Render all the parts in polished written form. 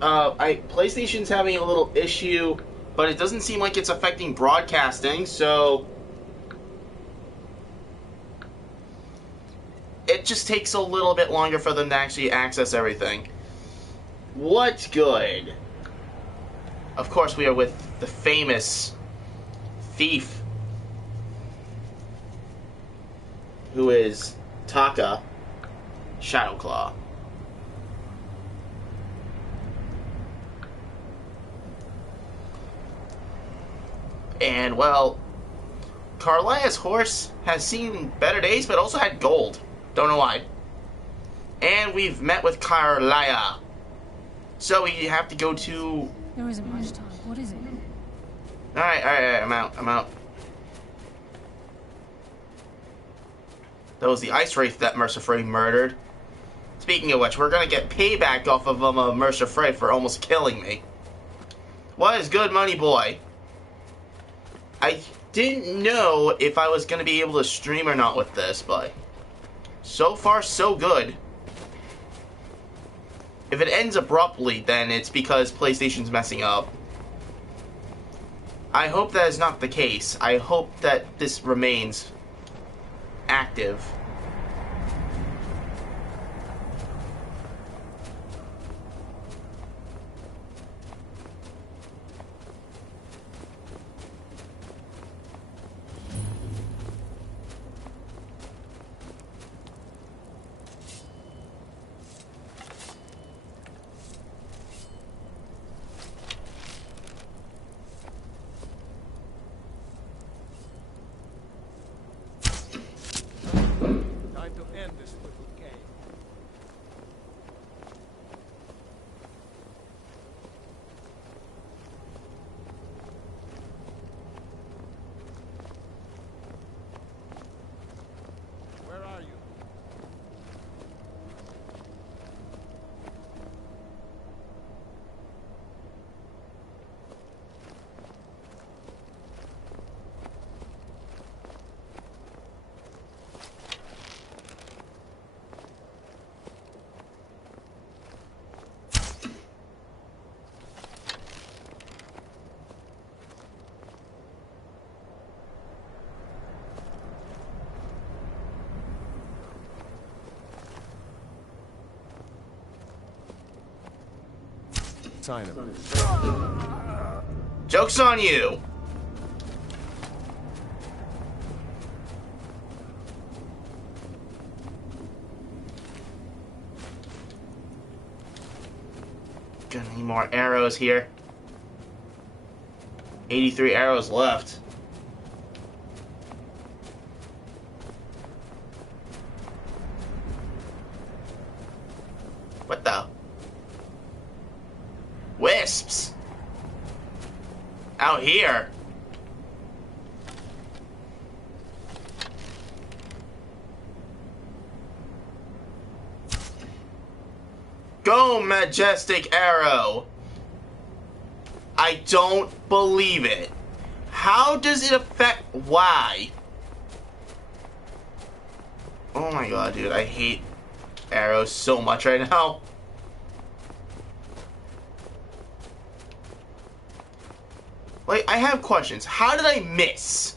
PlayStation's having a little issue, but it doesn't seem like it's affecting broadcasting, so it just takes a little bit longer for them to actually access everything. What's good? Of course, we are with the famous thief, who is Taka Shadowclaw. And, well, Carlia's horse has seen better days, but also had gold. Don't know why. And we've met with Carlia. So we have to go to... There isn't much time. What is it? Alright, I'm out. That was the Ice Wraith that Mercer Frey murdered. Speaking of which, we're gonna get payback off of Mercer Frey for almost killing me. What is good, money boy? I didn't know if I was gonna be able to stream or not with this, but so far so good. If it ends abruptly, then it's because PlayStation's messing up. I hope that is not the case. I hope that this remains active. Sign him. Joke's on you! Gonna need more arrows here. 83 arrows left. What the? Wisps! Out here! Go, majestic arrow! I don't believe it. How does it affect... Why? Oh my god, dude. I hate arrows so much right now. Like, I have questions. How did I miss?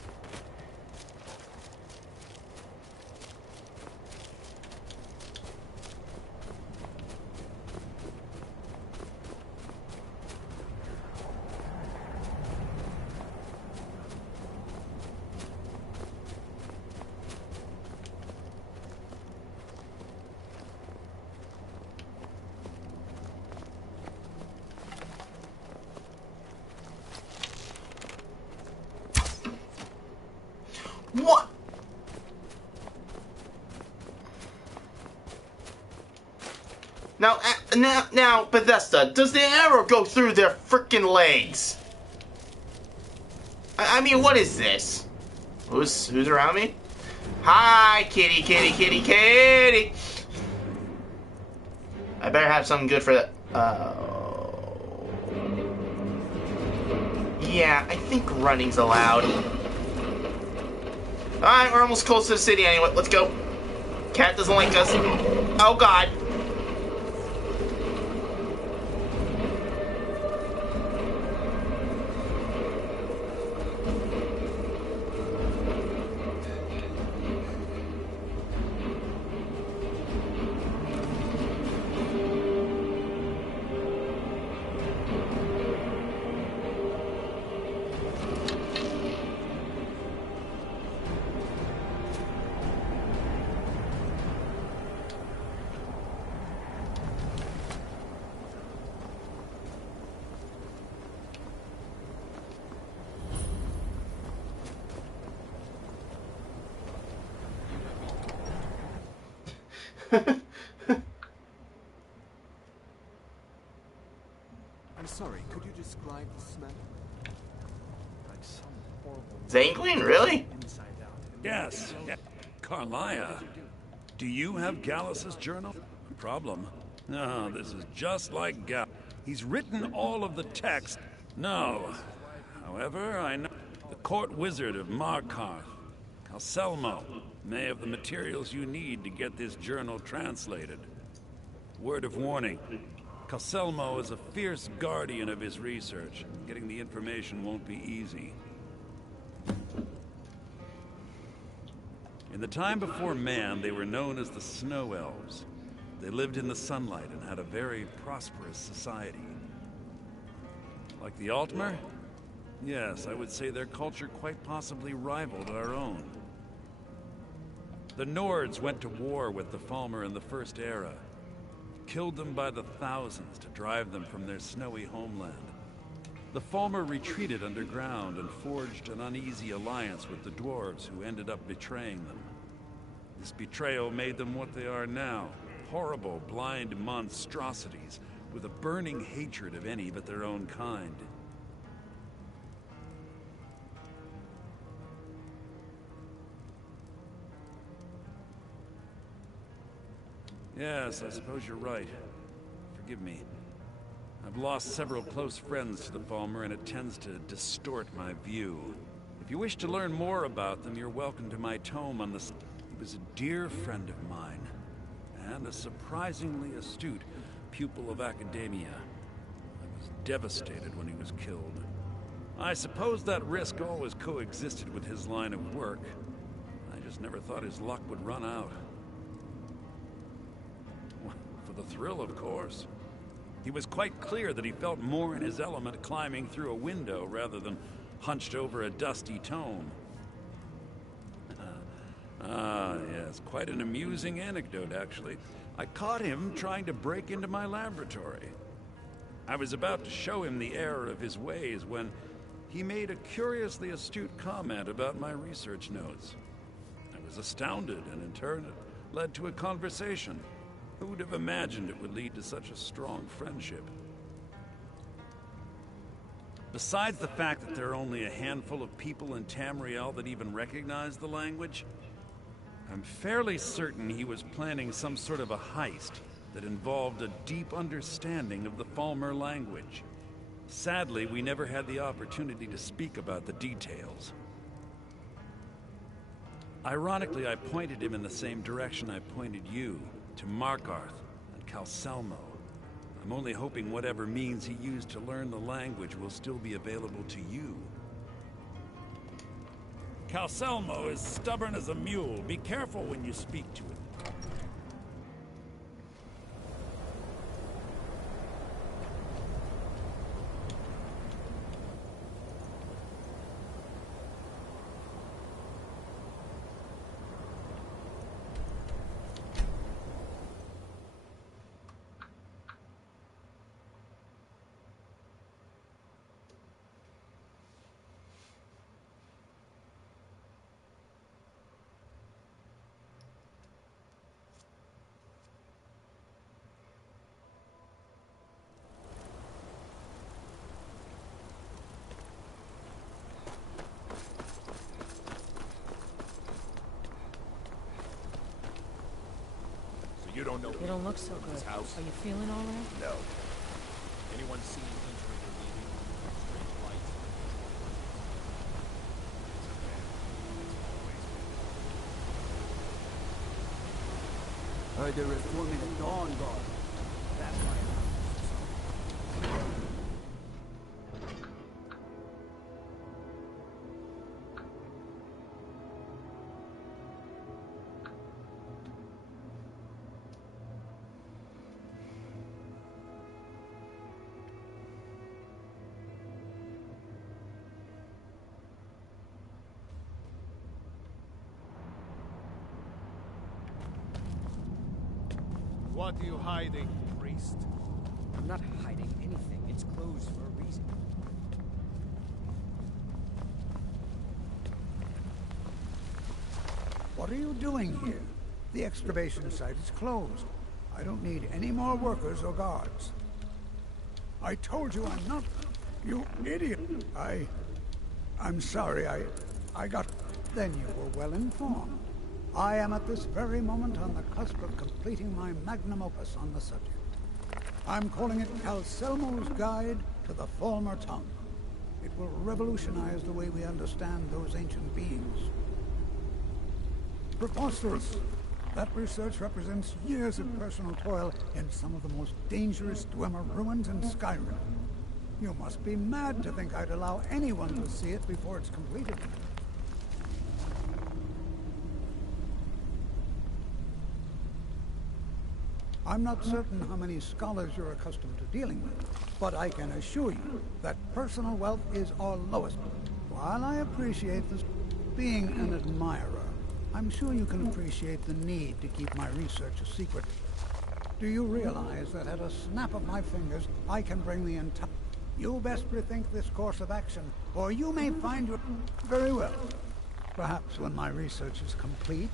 What? Now, Bethesda, does the arrow go through their freaking legs? I mean, what is this? Who's around me? Hi, kitty, kitty, kitty, kitty. I better have something good for that. Yeah, I think running's allowed. Alright, we're almost close to the city anyway. Let's go. Cat doesn't like us. Oh, God. I'm sorry, could you describe the smell? Like some horrible Zangling, really? inside out. Yes. Carlia, do you have Gallus's journal? Problem? No, this is just like Gallus. He's written all of the text. No. However, I know the court wizard of Markarth, Calselmo, may have the materials you need to get this journal translated. Word of warning. Calselmo is a fierce guardian of his research. Getting the information won't be easy. In the time before man, they were known as the Snow Elves. They lived in the sunlight and had a very prosperous society. Like the Altmer? Yes, I would say their culture quite possibly rivaled our own. The Nords went to war with the Falmer in the First Era. Killed them by the thousands to drive them from their snowy homeland. The Falmer retreated underground and forged an uneasy alliance with the dwarves who ended up betraying them. This betrayal made them what they are now. Horrible, blind monstrosities with a burning hatred of any but their own kind. Yes, I suppose you're right. Forgive me. I've lost several close friends to the Falmer, and it tends to distort my view. If you wish to learn more about them, you're welcome to my tome on the... He was a dear friend of mine, and a surprisingly astute pupil of academia. I was devastated when he was killed. I suppose that risk always coexisted with his line of work. I just never thought his luck would run out. For the thrill, of course. He was quite clear that he felt more in his element climbing through a window rather than hunched over a dusty tome. Yes, quite an amusing anecdote, actually. I caught him trying to break into my laboratory. I was about to show him the error of his ways when he made a curiously astute comment about my research notes. I was astounded, and in turn it led to a conversation. Who would have imagined it would lead to such a strong friendship? Besides the fact that there are only a handful of people in Tamriel that even recognize the language, I'm fairly certain he was planning some sort of a heist that involved a deep understanding of the Falmer language. Sadly, we never had the opportunity to speak about the details. Ironically, I pointed him in the same direction I pointed you, to Markarth and Calselmo. I'm only hoping whatever means he used to learn the language will still be available to you. Calselmo is stubborn as a mule. Be careful when you speak to him. You don't know. You don't look so good. House? Are you feeling all right? No. Anyone seen entering or leaving? Strange lights? Heard they're reforming the Dawn Guard. That's why. What are you hiding, priest? I'm not hiding anything. It's closed for a reason. What are you doing here? The excavation site is closed. I don't need any more workers or guards. I told you I'm not... You idiot! I'm sorry, I got... Then you were well informed. I am at this very moment on the cusp of completing my magnum opus on the subject. I'm calling it Calcelmo's Guide to the Falmer Tongue. It will revolutionize the way we understand those ancient beings. Preposterous! That research represents years of personal toil in some of the most dangerous Dwemer ruins in Skyrim. You must be mad to think I'd allow anyone to see it before it's completed. I'm not certain how many scholars you're accustomed to dealing with, but I can assure you that personal wealth is our lowest. While I appreciate this being an admirer, I'm sure you can appreciate the need to keep my research a secret. Do you realize that at a snap of my fingers, I can bring the entire... You best rethink this course of action, or you may find your... Very well. Perhaps when my research is complete,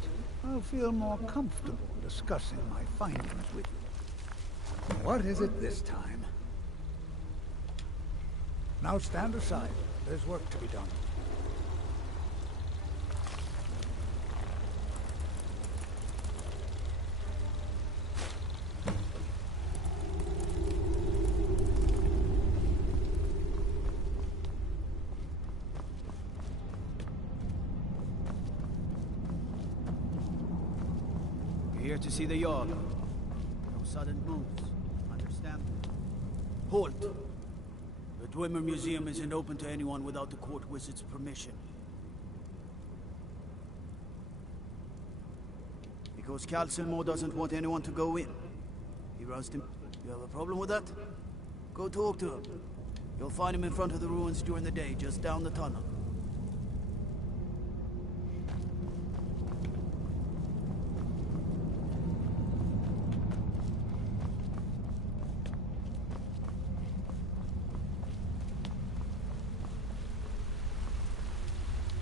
I'll feel more comfortable discussing my findings with you. What is it this time? Now stand aside. There's work to be done. Here to see the yard. No sudden moves. Understand? Halt! The Dwemer Museum isn't open to anyone without the court wizard's permission. Because Calcelmo doesn't want anyone to go in. He runs him. You have a problem with that? Go talk to him. You'll find him in front of the ruins during the day, just down the tunnel.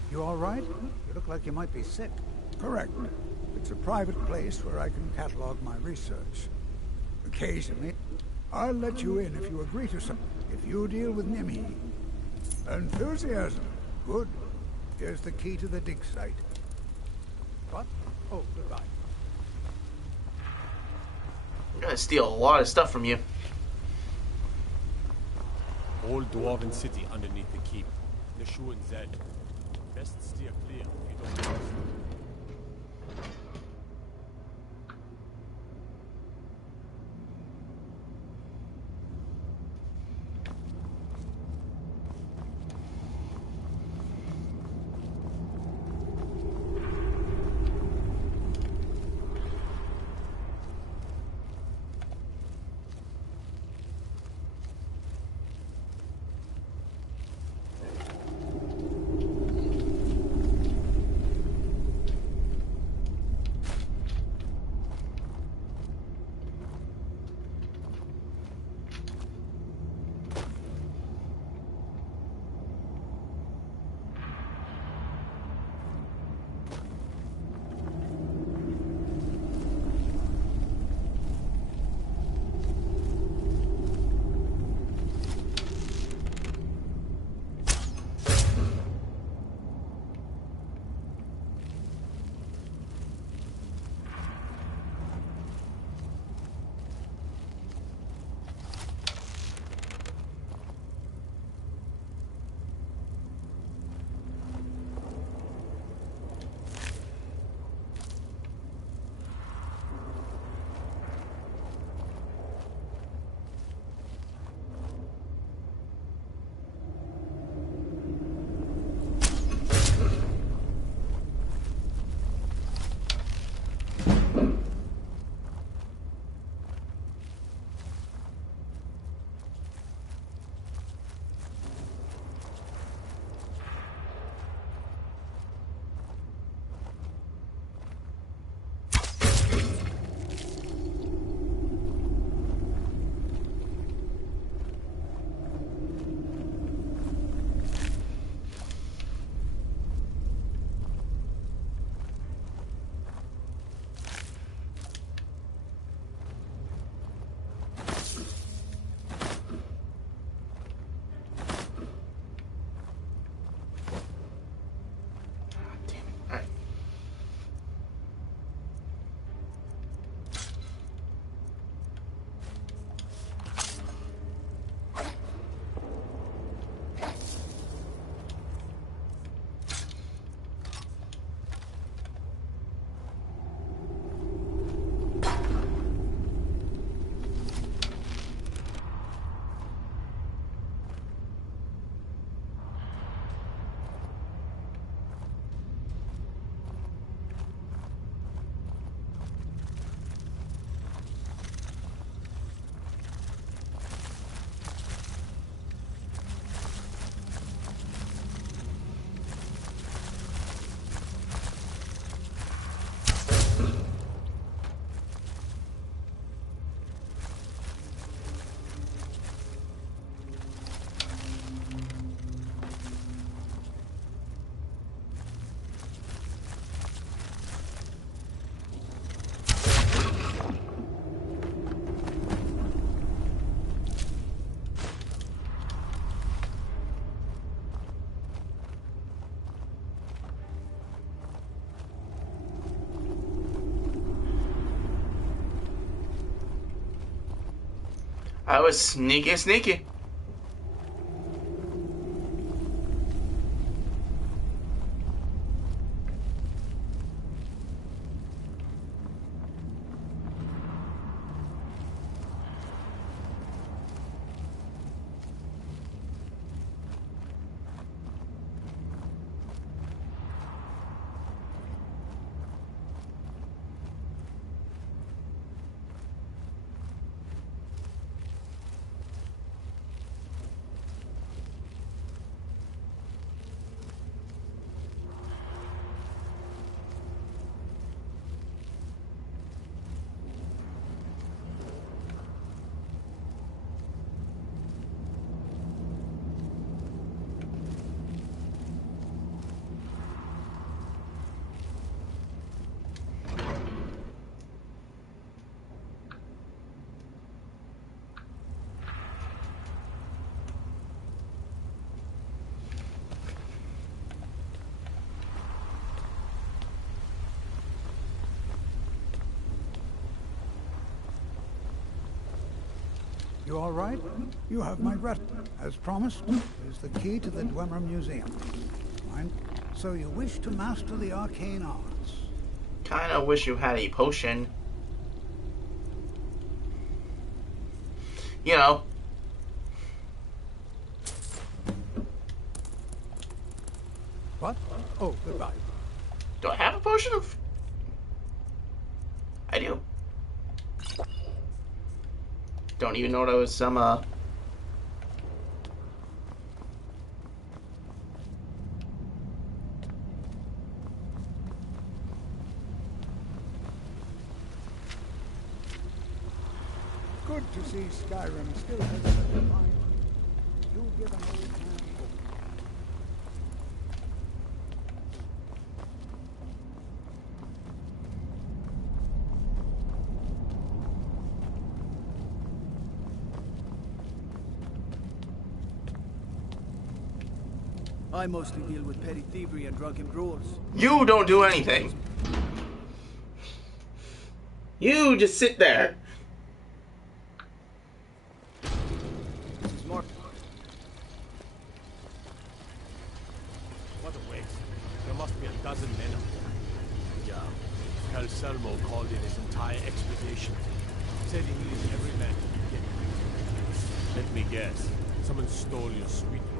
You all right? You look like you might be sick. Correct. It's a private place where I can catalog my research. Occasionally, I'll let you in if you agree to something. If you deal with Nimhi. Enthusiasm. Good. Here's the key to the dig site. What? Oh, goodbye. I'm gonna steal a lot of stuff from you. Old dwarven city underneath the keep. Nishu and Zed. Best steer clear if you don't trust. I was sneaky. You all right? You have my rest. As promised, is the key to the Dwemer Museum. Fine. So you wish to master the arcane arts. Kinda wish you had a potion. You know. What? Oh, goodbye. Do I have a potion of... I do. Don't even know what I was, Good to see Skyrim still has such a mind. You give an old man hope. I mostly deal with petty thievery and drunken brawls. You don't do anything. You just sit there. This is Mark. What a waste. There must be a dozen men up there. Yeah. Calselmo called in his entire expedition. Said he needed every man he could get. Let me guess. Someone stole your sweet roll.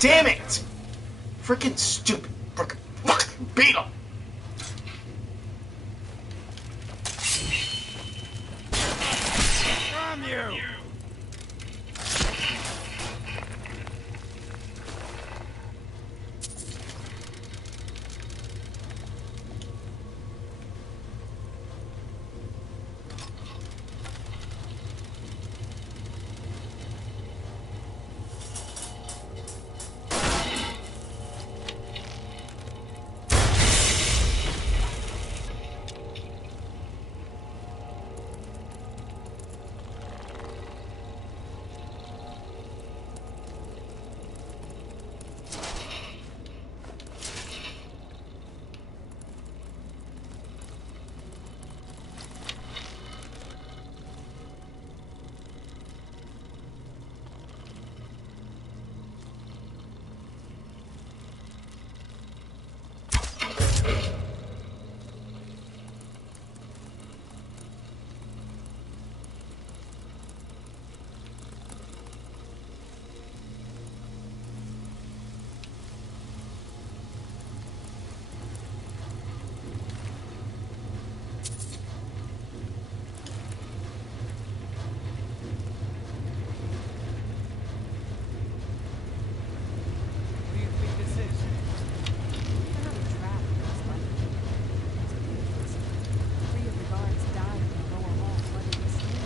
Damn it! Freaking stupid. Frickin' fucking beat him. Damn you! What do you think this is? Another trap, most likely. It's ridiculous. 3 of the guards died in the lower hall flooded this year.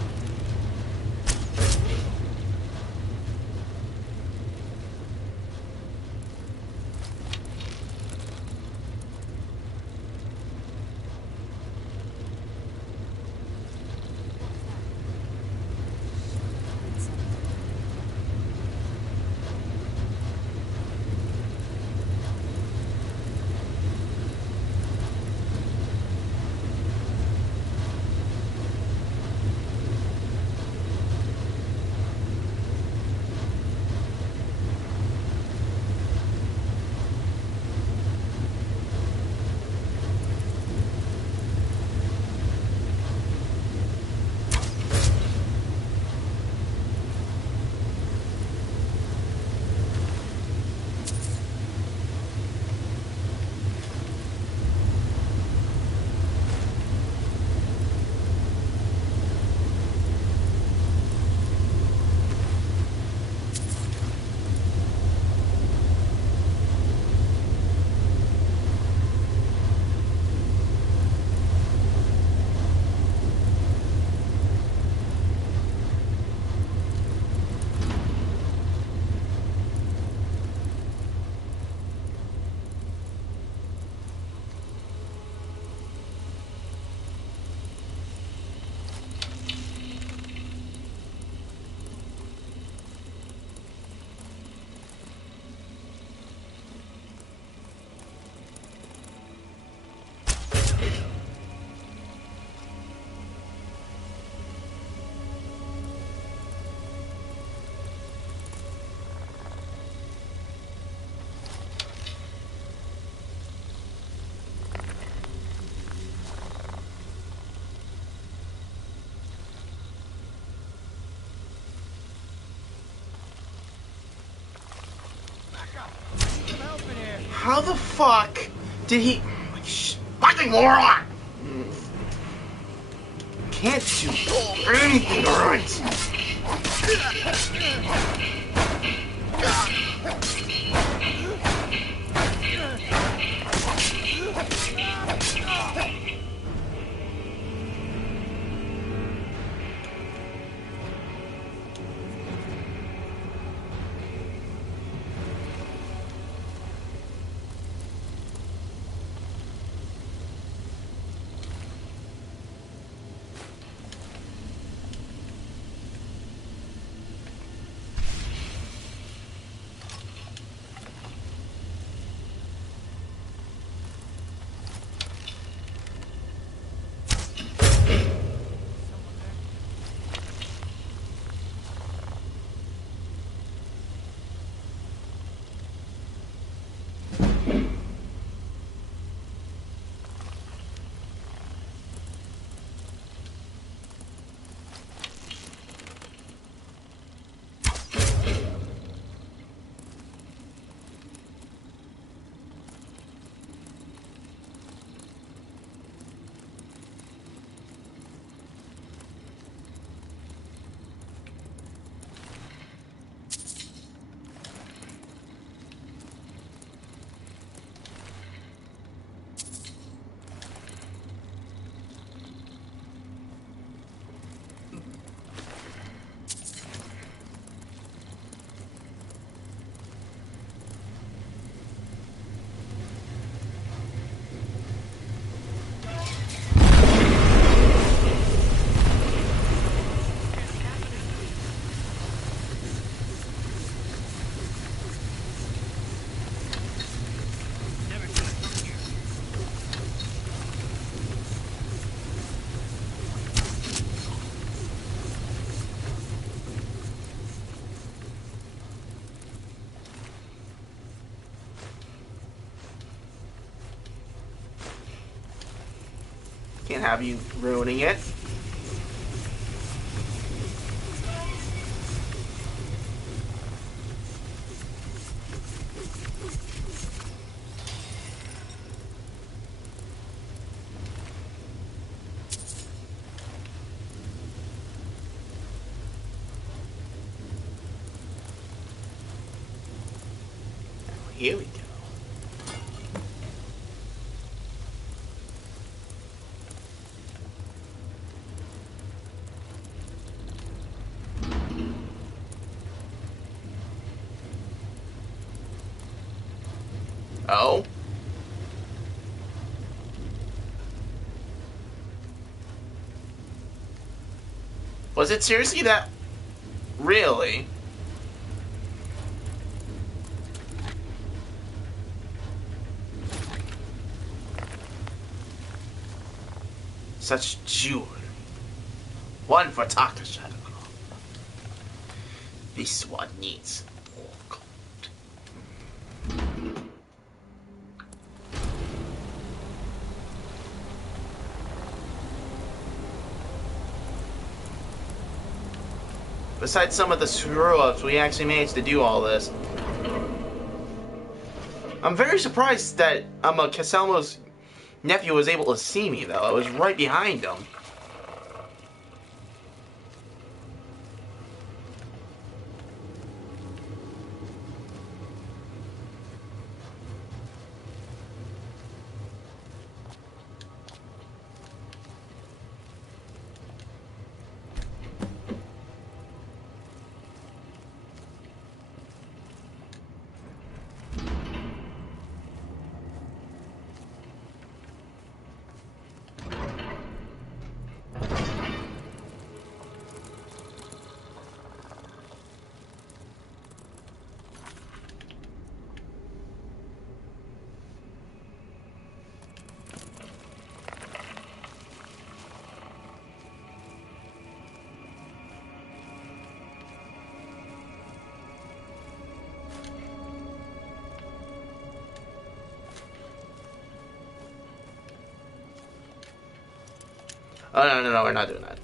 How the fuck did he... Fucking moron! Can't do anything right. Can't have you ruining it. Here we go. Oh? Was it seriously that? Really? Such jewelry. One for Taka Shadowclaw. This one needs more gold. Besides some of the screw-ups, we actually managed to do all this. I'm very surprised that Caselmo's nephew was able to see me, though. I was right behind him. Oh, no, we're not doing that.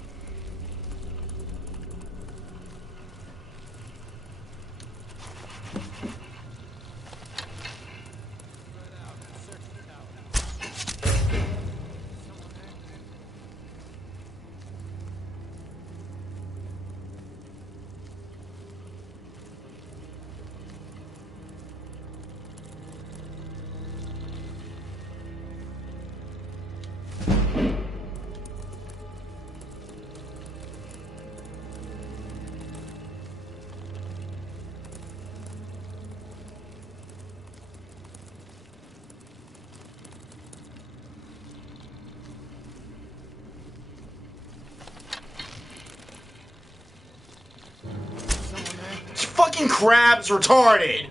This fucking crab's retarded!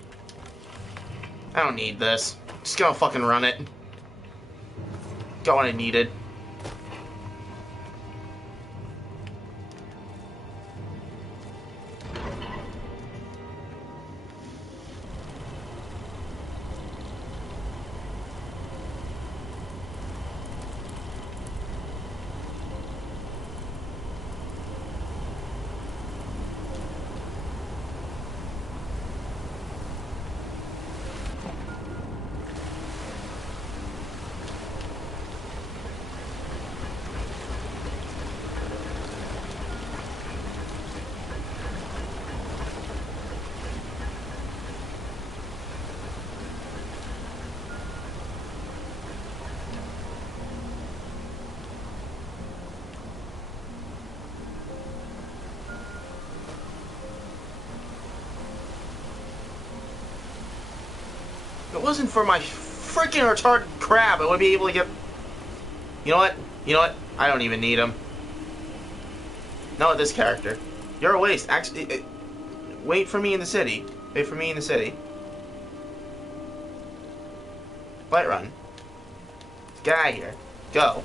I don't need this. Just gonna fucking run it. Got what I needed. If it wasn't for my freaking retarded crab, I would be able to get... You know what? You know what? I don't even need him. Not with this character. You're a waste. Actually, wait for me in the city. Wait for me in the city. Bite run. Get out of here. Go.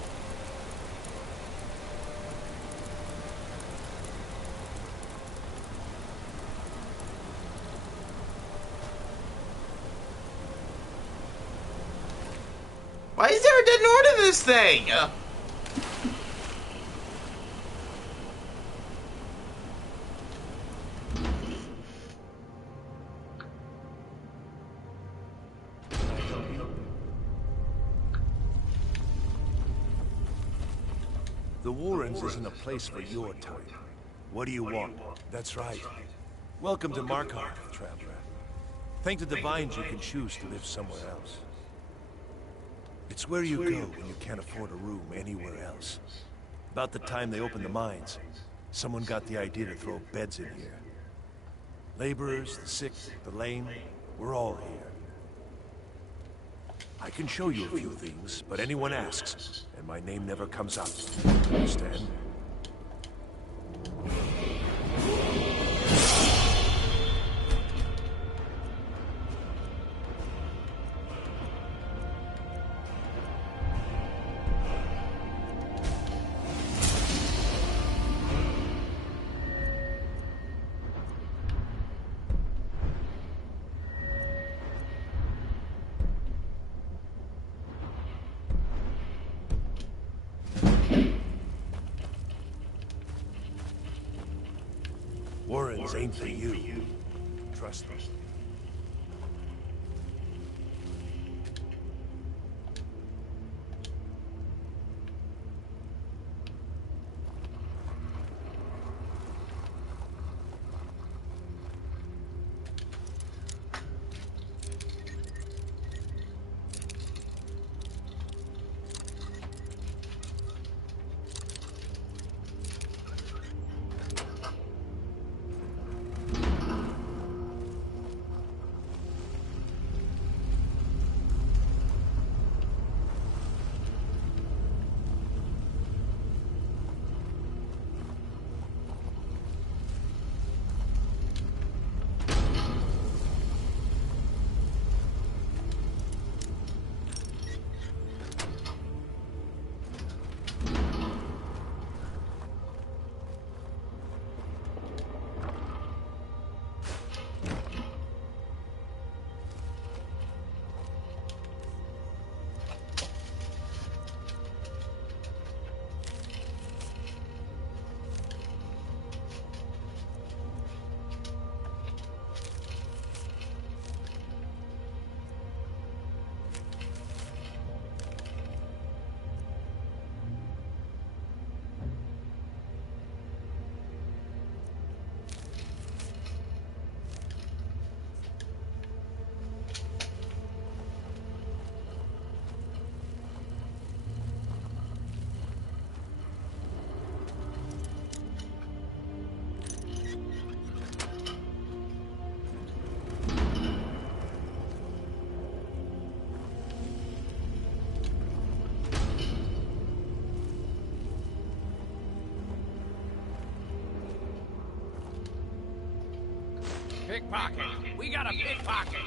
Why is there a dead Nord in this thing? The Warrens isn't a place for your type. What do you want? That's right. Welcome to Markarth, traveler. Thank the Divines you can choose to live somewhere else. It's where you go when you can't afford a room anywhere else. About the time they opened the mines, someone got the idea to throw beds in here. Laborers, the sick, the lame, we're all here. I can show you a few things, but anyone asks, and my name never comes up. Understand? Warrens ain't for you. Trust me. Pickpocket! We got a pickpocket!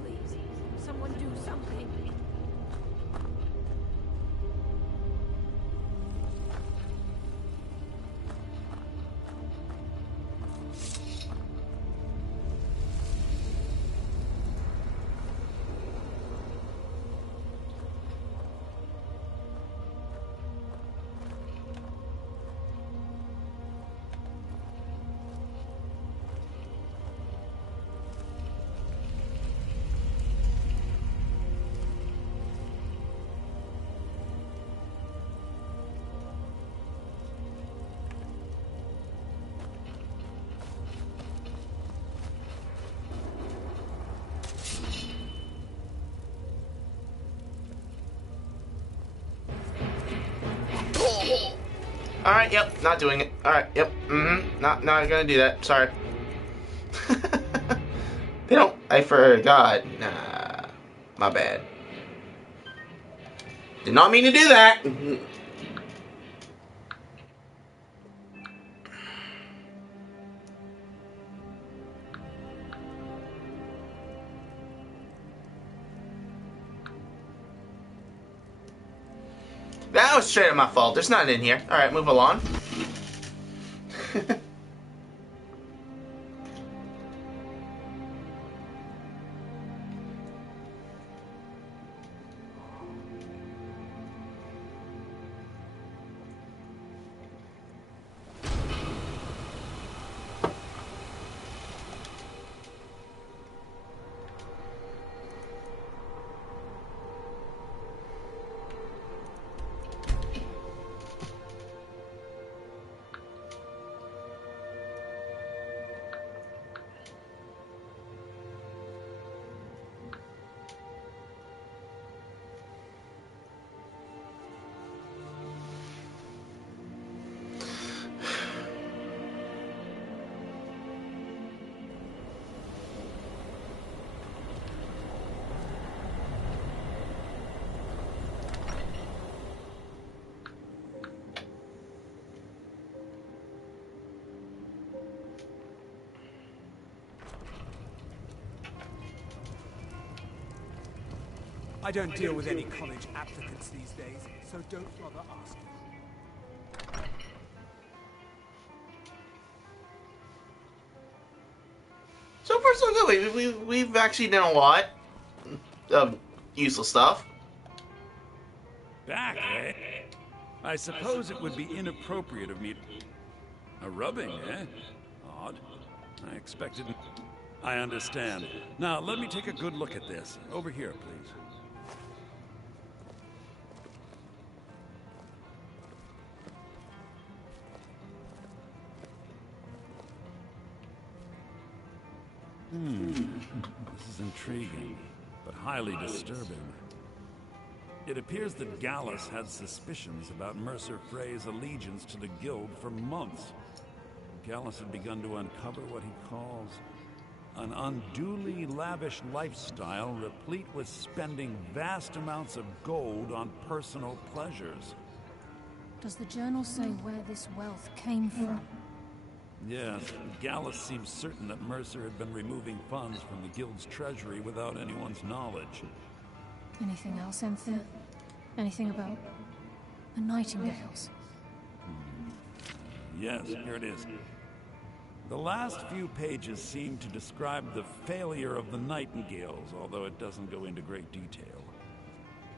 Please, someone do something. Alright, yep, not doing it. Alright, yep, not gonna do that. Sorry. They don't. I forgot. Nah, my bad. Did not mean to do that. That was straight up my fault. There's nothing in here. Alright, move along. I don't deal with any college applicants these days, so don't bother asking. So far, so good. We've actually done a lot of useless stuff. Back, eh? I suppose it would be inappropriate of me to... A rubbing, eh? Odd. I expected... I understand. Now, let me take a good look at this. Over here, please. This is intriguing, but highly disturbing. It appears that Gallus had suspicions about Mercer Frey's allegiance to the Guild for months. Gallus had begun to uncover what he calls an unduly lavish lifestyle replete with spending vast amounts of gold on personal pleasures. Does the journal say where this wealth came from? Yes, Gallus seems certain that Mercer had been removing funds from the Guild's treasury without anyone's knowledge. Anything else, Enthir? Anything about the Nightingales? Yes, here it is. The last few pages seem to describe the failure of the Nightingales, although it doesn't go into great detail.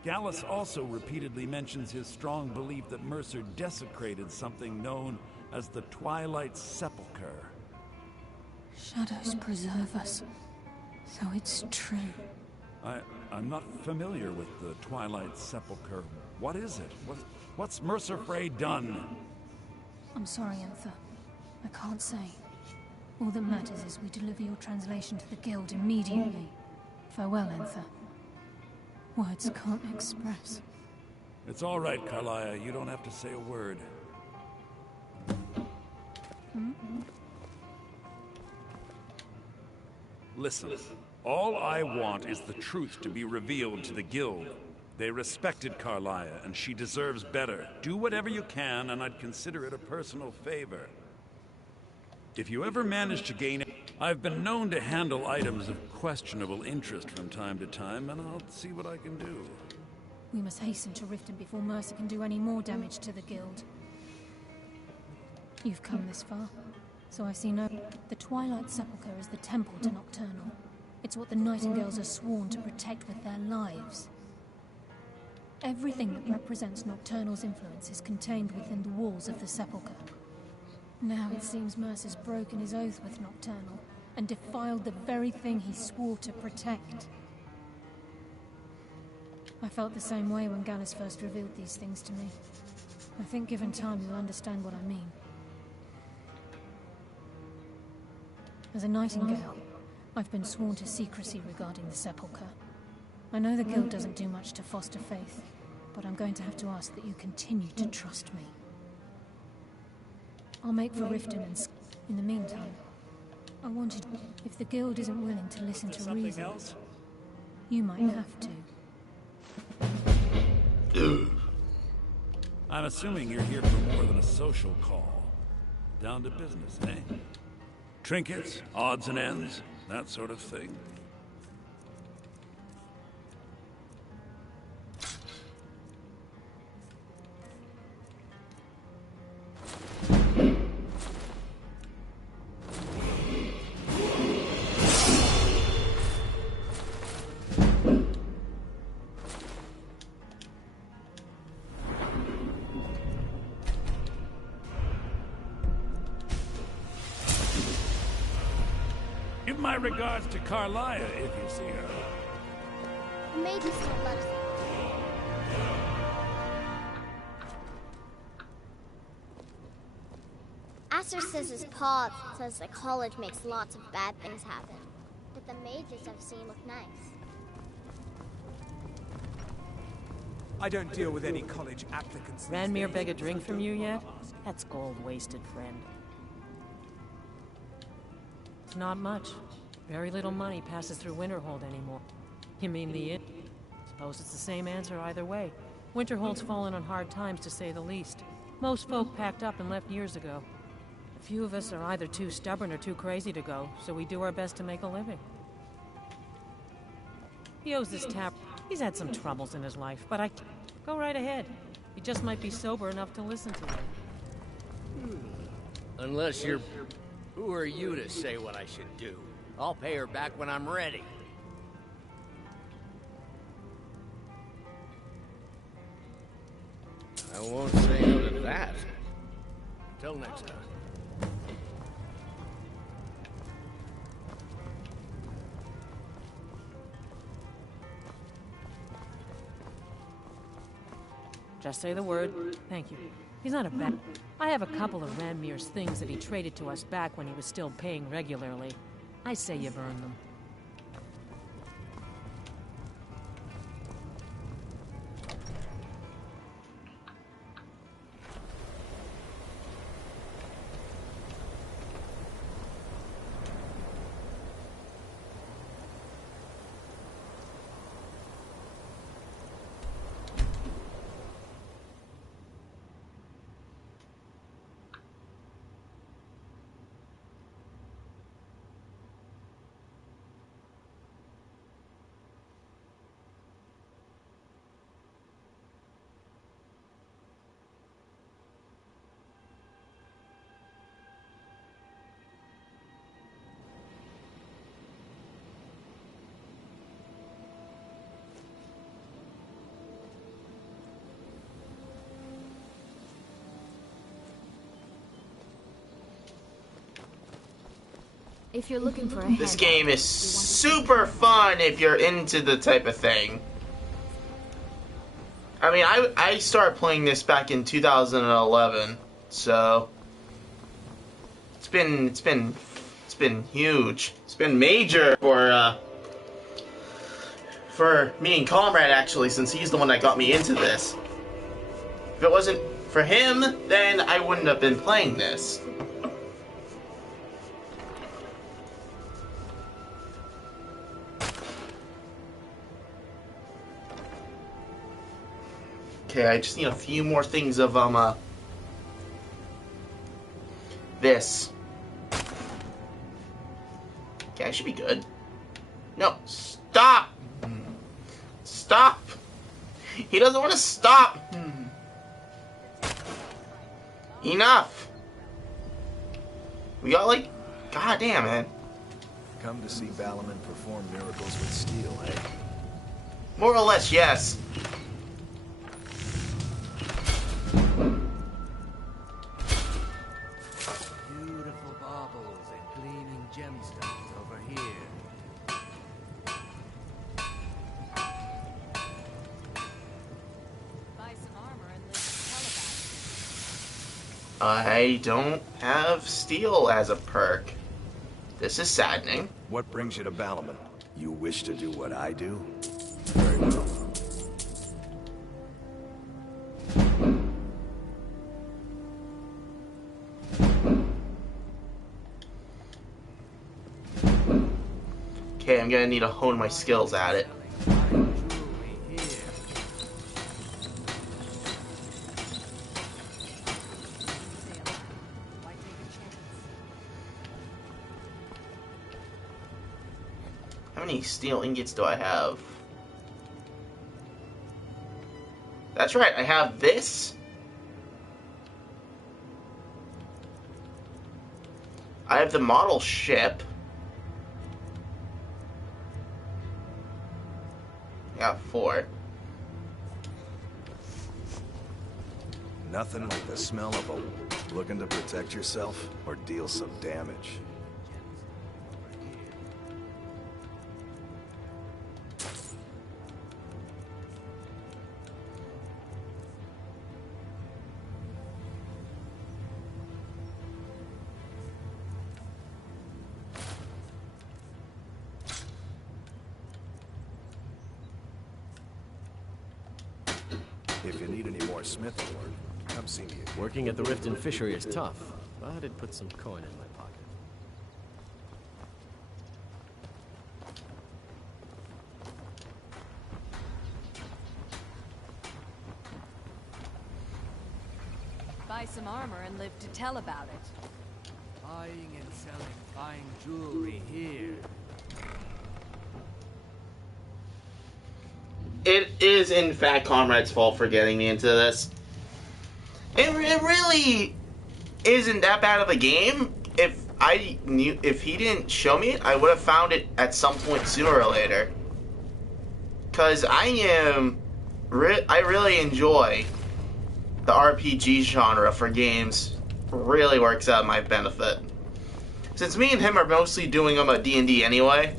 Gallus also repeatedly mentions his strong belief that Mercer desecrated something known as the Twilight Sepulchre. Shadows preserve us. So it's true. I'm not familiar with the Twilight Sepulchre. What is it? What's Mercer Frey done? I'm sorry, Enthir. I can't say. All that matters is we deliver your translation to the Guild immediately. Farewell, Enthir. Words can't express. It's all right, Carlia. You don't have to say a word. Listen, all I want is the truth to be revealed to the Guild. They respected Carlia, and she deserves better. Do whatever you can, and I'd consider it a personal favor. If you ever manage to gain it, I've been known to handle items of questionable interest from time to time, and I'll see what I can do. We must hasten to Riften before Mercer can do any more damage to the Guild. You've come this far, so I see no... The Twilight Sepulchre is the temple to Nocturnal. It's what the Nightingales are sworn to protect with their lives. Everything that represents Nocturnal's influence is contained within the walls of the Sepulchre. Now it seems Mercer's broken his oath with Nocturnal and defiled the very thing he swore to protect. I felt the same way when Gallus first revealed these things to me. I think given time you'll understand what I mean. As a Nightingale, I've been sworn to secrecy regarding the Sepulchre. I know the Guild doesn't do much to foster faith, but I'm going to have to ask that you continue to trust me. I'll make for Riften and in the meantime, I wanted... If the Guild isn't willing to listen to reason, you might have to. I'm assuming you're here for more than a social call. Down to business, eh? Trinkets, odds and ends, that sort of thing. Give my regards to Carlia if you see her. Maybe still let us. Aster says his pa says the college makes lots of bad things happen, but the mages I've seen look nice. I don't deal with any college applicants. Ranmir beg a drink from you yet? That's gold wasted, friend. It's not much. Very little money passes through Winterhold anymore. You mean the inn? Suppose it's the same answer either way. Winterhold's fallen on hard times, to say the least. Most folk packed up and left years ago. A few of us are either too stubborn or too crazy to go, so we do our best to make a living. He owes this tap. He's had some troubles in his life, but I... Go right ahead. He just might be sober enough to listen to you. Unless you're... Who are you to say what I should do? I'll pay her back when I'm ready. I won't say no to that. Till next time. Just say the word. Thank you. He's not a bad... I have a couple of Ranmir's things that he traded to us back when he was still paying regularly. I say you burn them. If you're looking for a This game is super fun if you're into the type of thing. I mean, I started playing this back in 2011, so it's been huge. It's been major for me and Comrade, actually, since he's the one that got me into this. If it wasn't for him, then I wouldn't have been playing this. Okay, I just need a few more things of this. Okay, I should be good. No, stop! Stop! He doesn't want to stop! Enough! We got like... God damn, man. Come to see Balaman perform miracles with steel, eh? More or less, yes. Beautiful baubles and gleaming gemstones over here. Buy some armor and live to tell about it. I don't have steel as a perk. This is saddening. What brings you to Balaman? You wish to do what I do? Very well. Okay, I'm gonna need to hone my skills at it. How many steel ingots do I have? That's right, I have this. I have the model ship. I got 4. Nothing like the smell of a... Looking to protect yourself or deal some damage? If you need any more smithing work, come see me. Working at the Riften Fishery is tough, but it puts some coin in my pocket. Buy some armor and live to tell about it. Buying and selling fine jewelry here. it is in fact Comrade's fault for getting me into this. It really isn't that bad of a game. If he didn't show me it, I would have found it at some point sooner or later. Cause I really enjoy the RPG genre for games. Really works out in my benefit. Since me and him are mostly doing them at D&D anyway.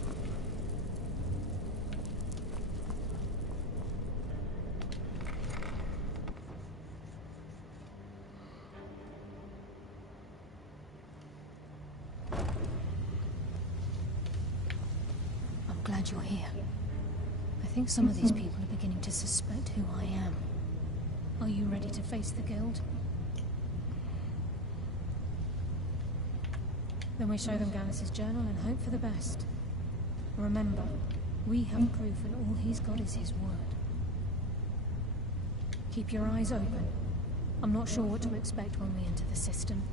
I'm glad you're here. I think some of these people are beginning to suspect who I am. Are you ready to face the guild? Then we show them Gallus' journal and hope for the best. Remember, we have proof and all he's got is his word. Keep your eyes open. I'm not sure what to expect when we enter the system.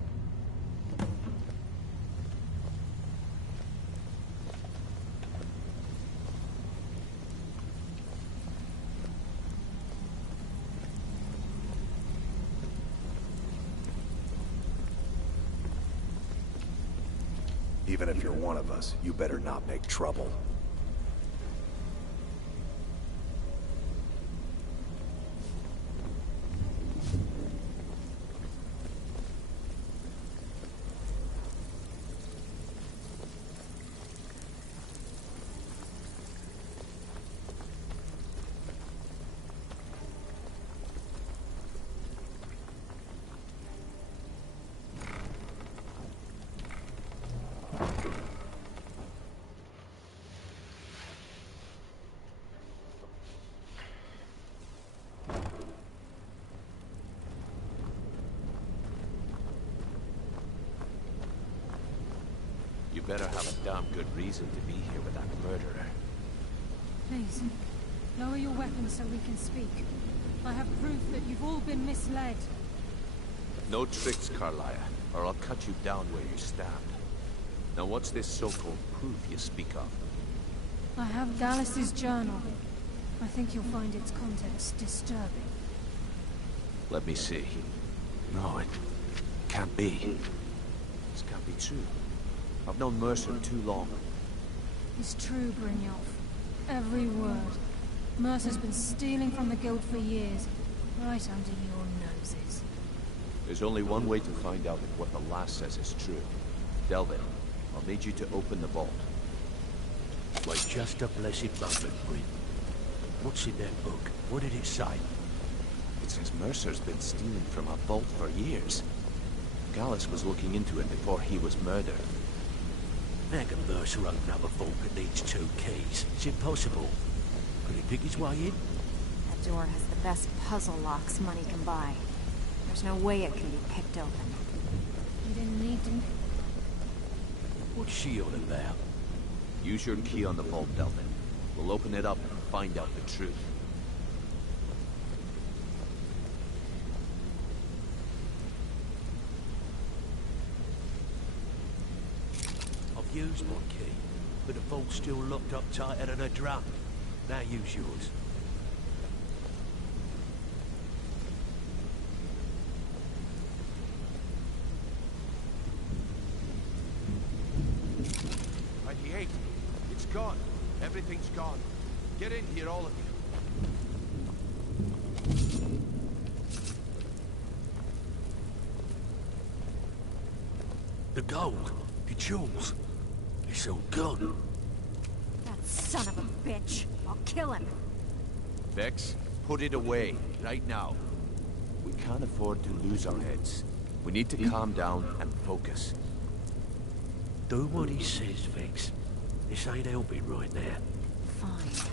Even if you're one of us, you better not make trouble. You better have a damn good reason to be here with that murderer. Please, lower your weapons so we can speak. I have proof that you've all been misled. No tricks, Carlia, or I'll cut you down where you stand. Now what's this so-called proof you speak of? I have Gallus' journal. I think you'll find its contents disturbing. Let me see. No, it can't be. This can't be true. I've known Mercer too long. It's true, Brynjolf. Every word. Mercer's been stealing from the guild for years, right under your noses. There's only one way to find out if what the lass says is true. Delvin, I'll need you to open the vault. Wait just a blessed moment, Bryn. What's in that book? What did it say? It says Mercer's been stealing from our vault for years. Gallus was looking into it before he was murdered. How can Mercer open up a vault that needs 2 keys? It's impossible. Could he pick his way in? That door has the best puzzle locks money can buy. There's no way it can be picked open. You didn't need to. What's she on about? Use your key on the vault, Delvin. We'll open it up and find out the truth. I've used my key, but the vault's still locked up tighter than a drum. Now use yours. It's gone. Everything's gone. Get in here, all of you. The gold, the jewels, it's all gone. That son of a bitch. I'll kill him. Vex, put it away, right now. We can't afford to lose our heads. We need to calm down and focus. Do what he says, Vex. This ain't helping right now. Fine.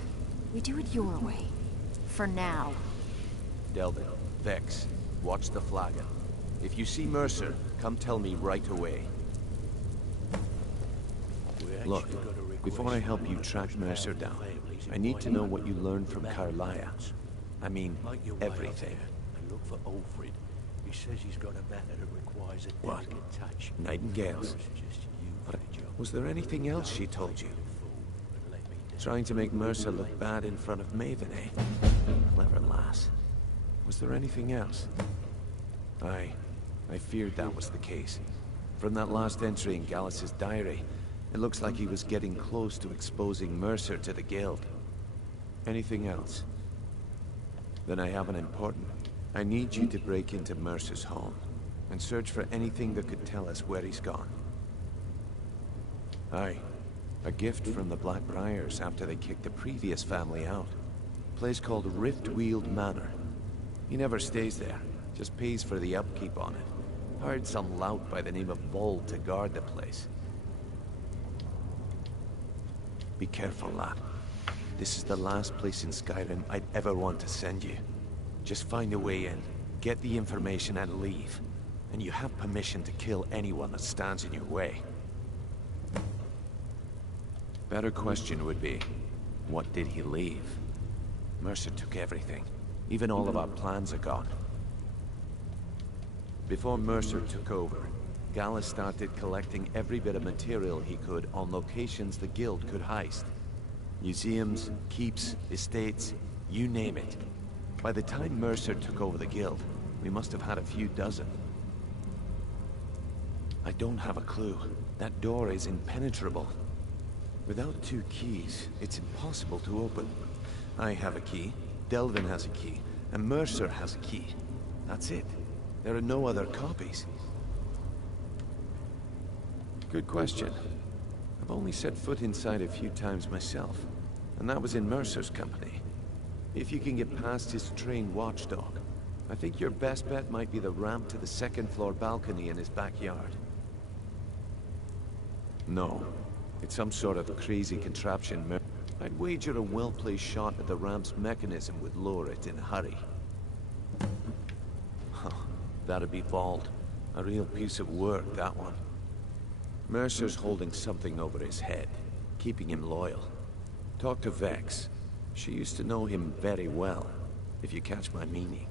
We do it your way. For now. Delvin, Vex, watch the flagon. If you see Mercer, come tell me right away. Look, before I help you track Mercer down, I need to know what you learned from Carlia. I mean, everything. And look for Alfred. He says he's got a matter that requires a delicate touch. Nightingales. But was there anything else she told you? Trying to make Mercer look bad in front of Maven, eh? Clever lass. Was there anything else? I feared that was the case. From that last entry in Gallus's diary, it looks like he was getting close to exposing Mercer to the Guild. Anything else? Then I have an important. I need you to break into Mercer's home and search for anything that could tell us where he's gone. Aye. A gift from the Blackbriars after they kicked the previous family out. A place called Riftweald Manor. He never stays there, just pays for the upkeep on it. Hired some lout by the name of Vold to guard the place. Be careful, lad. This is the last place in Skyrim I'd ever want to send you. Just find a way in, get the information and leave. And you have permission to kill anyone that stands in your way. Better question would be, what did he leave? Mercer took everything. Even all of our plans are gone. Before Mercer took over, Gallus started collecting every bit of material he could on locations the Guild could heist. Museums, keeps, estates, you name it. By the time Mercer took over the Guild, we must have had a few dozen. I don't have a clue. That door is impenetrable. Without 2 keys, it's impossible to open. I have a key, Delvin has a key, and Mercer has a key. That's it. There are no other copies. Good question. I've only set foot inside a few times myself, and that was in Mercer's company. If you can get past his trained watchdog, I think your best bet might be the ramp to the 2nd floor balcony in his backyard. No. It's some sort of crazy contraption. I'd wager a well-placed shot at the ramp's mechanism would lower it in a hurry. Huh. That'd be Vold. A real piece of work, that one. Mercer's holding something over his head, keeping him loyal. Talk to Vex. She used to know him very well, if you catch my meaning.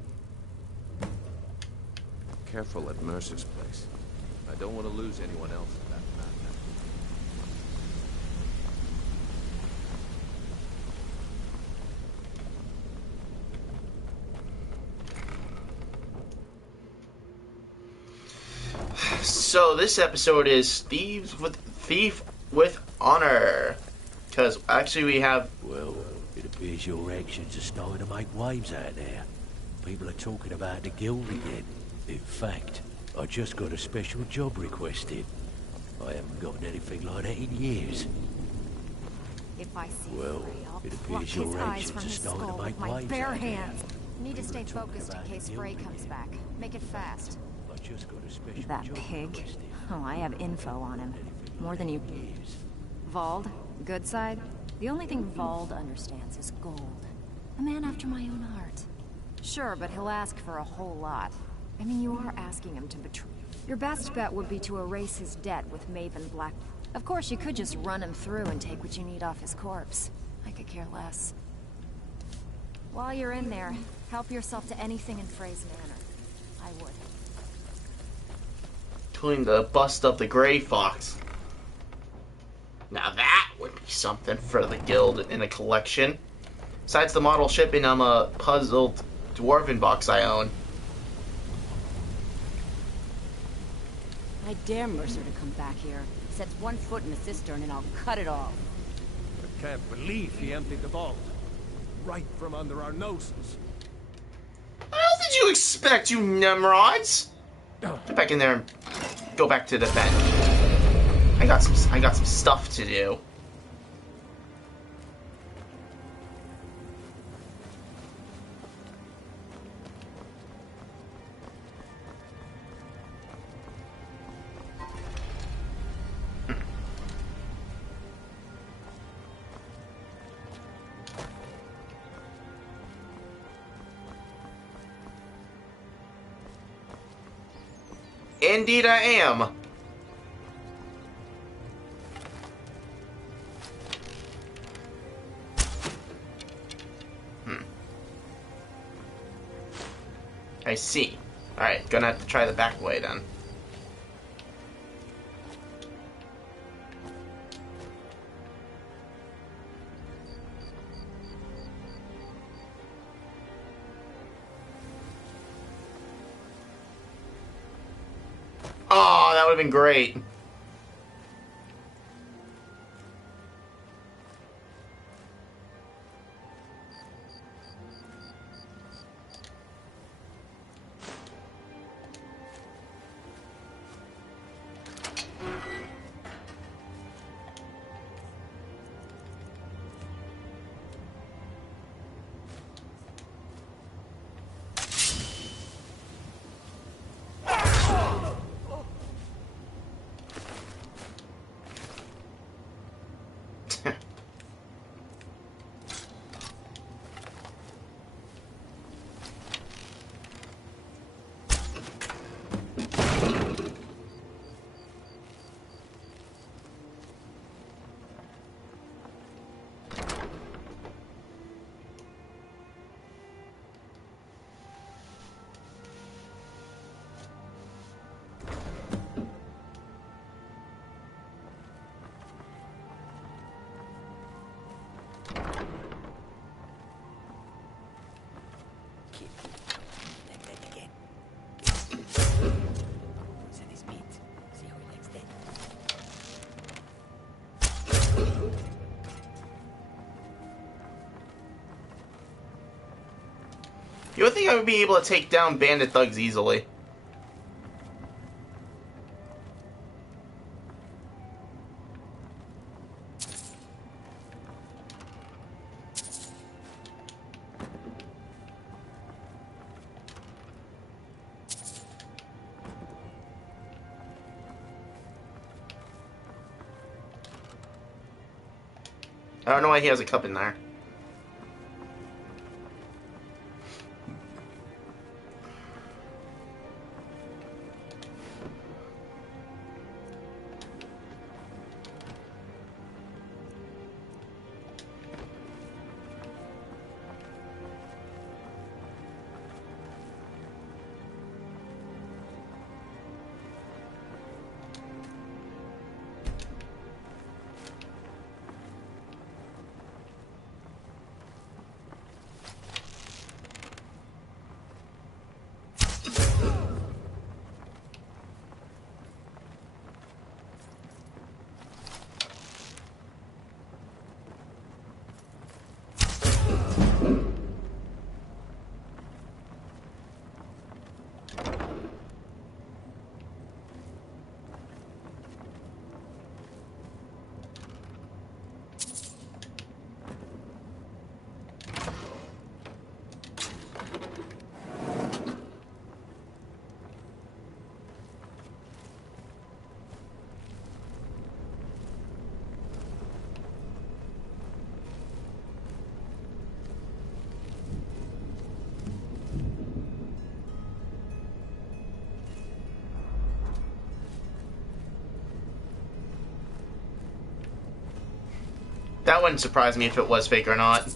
Careful at Mercer's place. I don't want to lose anyone else in that matter. So this episode is Thief with Honor. Because actually we have... Well, it appears your actions are starting to make waves out there. People are talking about the Guild again. In fact, I just got a special job requested. I haven't gotten anything like that in years. If I see Well, Frey, I'll it pluck appears his your eyes actions from are his starting skull to make with my waves bare out there. hands. Need to People stay are talking focused in about case the Frey Guild comes again. back. Make it fast. I just got a special That job pig? requested. Oh, I have info on him. More than you... Vold? Good side? The only thing Vold understands is gold. A man after my own heart. Sure, but he'll ask for a whole lot. I mean, you are asking him to betray... Your best bet would be to erase his debt with Maven Black. Of course, you could just run him through and take what you need off his corpse. I could care less. While you're in there, help yourself to anything in Frey's manor. I would. Including the bust of the Grey Fox. Now that would be something for the Guild in a collection. Besides the model ship and a puzzled dwarven box I own. I dare Mercer to come back here. Sets one foot in the cistern and I'll cut it off. I can't believe he emptied the vault. Right from under our noses. What else did you expect, you Nimrods? Get back in there and go back to the bench. I got some stuff to do. Indeed I am. I see. Alright, gonna have to try the back way then. have been great. You would think I would be able to take down bandit thugs easily. I don't know why he has a cup in there. That wouldn't surprise me if it was fake or not.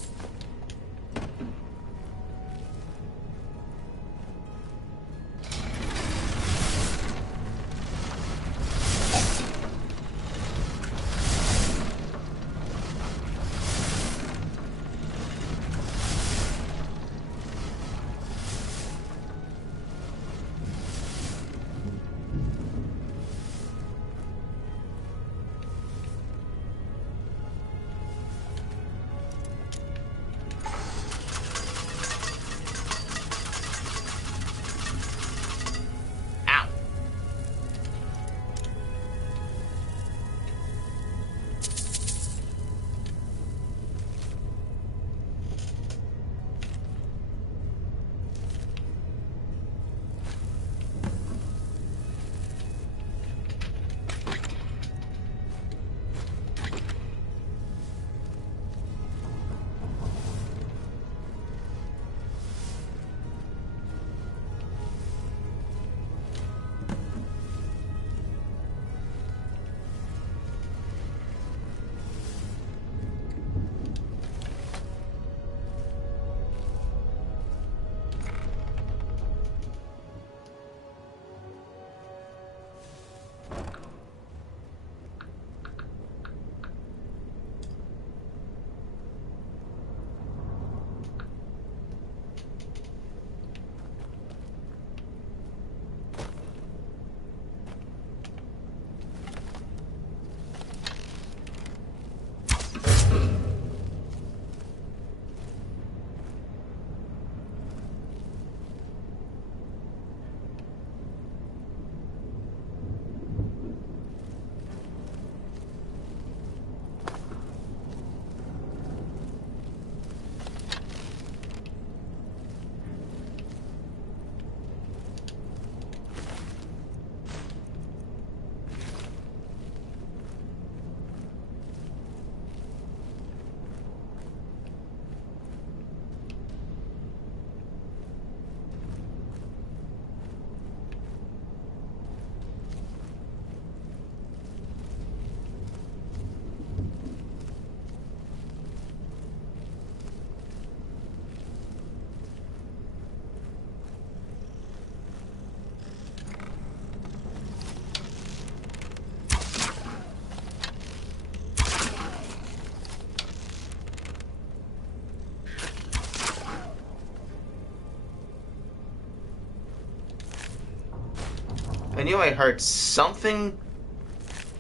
knew I heard something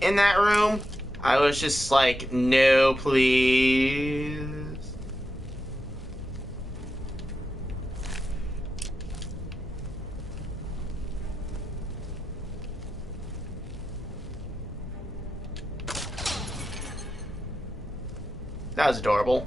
in that room. I was just like, no, please. That was adorable.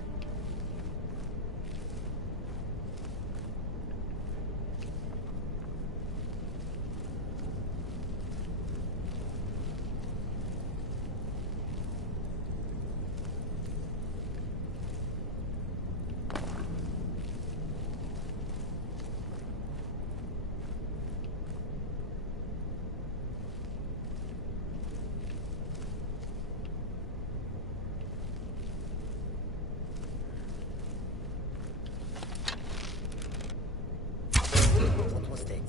What was that?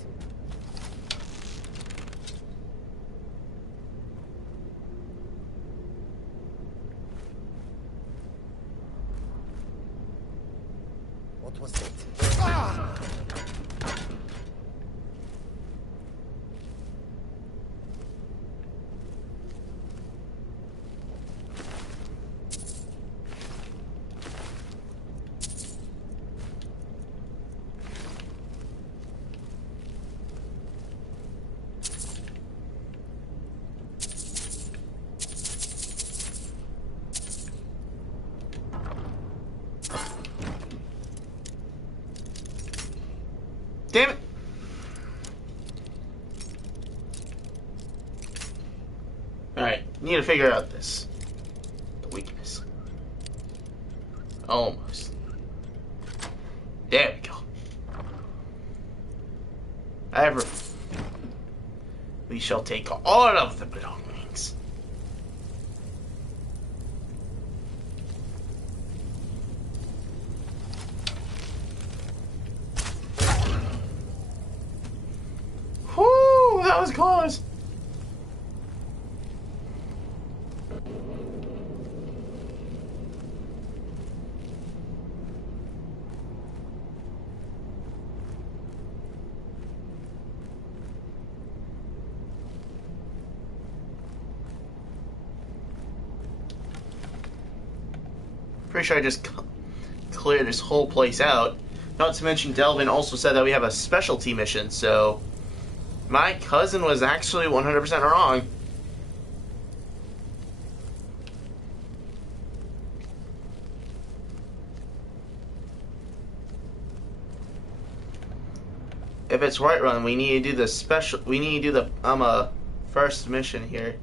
What was that? Ah! Damn it. Alright, need to figure out this. The weakness. Almost. There we go. However, we shall take all of the belongings. Whoo, that was close. Pretty sure I just cleared this whole place out. Not to mention Delvin also said that we have a specialty mission, so my cousin was actually 100% wrong. If it's right run, we need to do the special. We need to do the first mission here.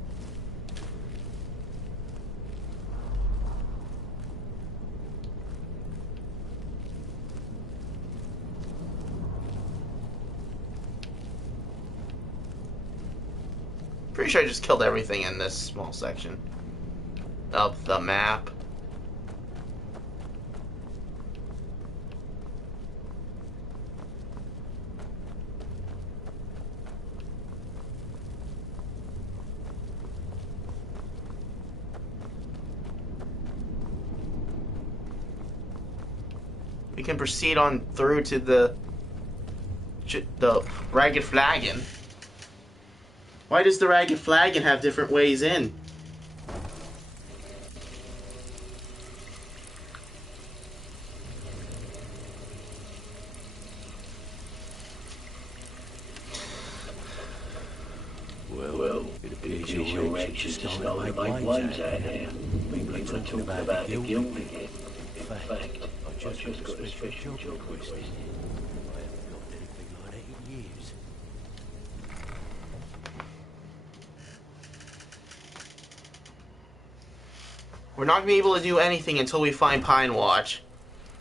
Pretty sure I just killed everything in this small section of the map. We can proceed on through to the Ragged Flagon. Why does the Ragged Flagon have different ways in? Well, it appears your actions are starting to make waves out here. People are talking about the guild again. In fact, I just got a special job requested. I haven't got anything like that in years. We're not going to be able to do anything until we find Pine Watch.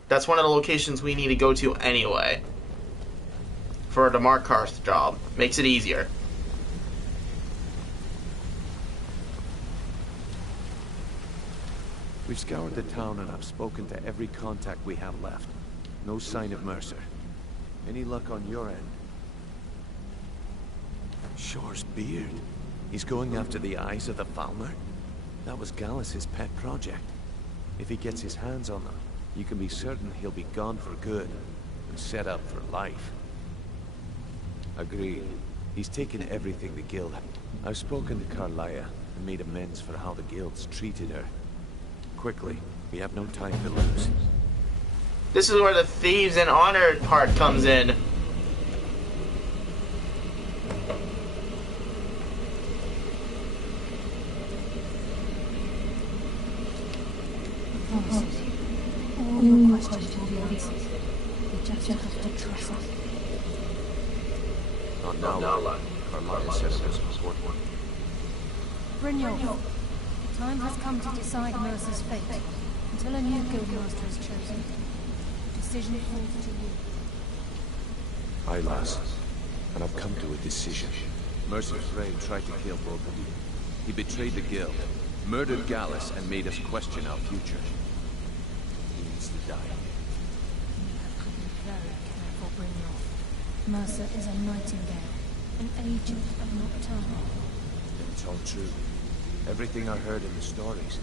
That's one of the locations we need to go to anyway. For the Markarth job. Makes it easier. We've scoured the town and I've spoken to every contact we have left. No sign of Mercer. Any luck on your end? Shore's beard. He's going after the eyes of the Falmer? That was Gallus's pet project. If he gets his hands on them, you can be certain he'll be gone for good and set up for life. Agreed. He's taken everything the guild had. I've spoken to Carlia and made amends for how the guild's treated her. Quickly, we have no time to lose. This is where the thieves and honor part comes in. All your questions will be answered. You just have to trust us. Not now, Carlia said it was important. Brynjolf, the time has come to decide Mercer's fate. Until a new guildmaster is chosen, the decision falls to you. Aye, lass. And I've come to a decision. Mercer Frey tried to kill both of you. He betrayed the guild, murdered Gallus, and made us question our future. He needs to die. You have to be very careful, Brynjolf. Mercer is a nightingale, an agent of Nocturnal. It's all true. Everything I heard in the stories.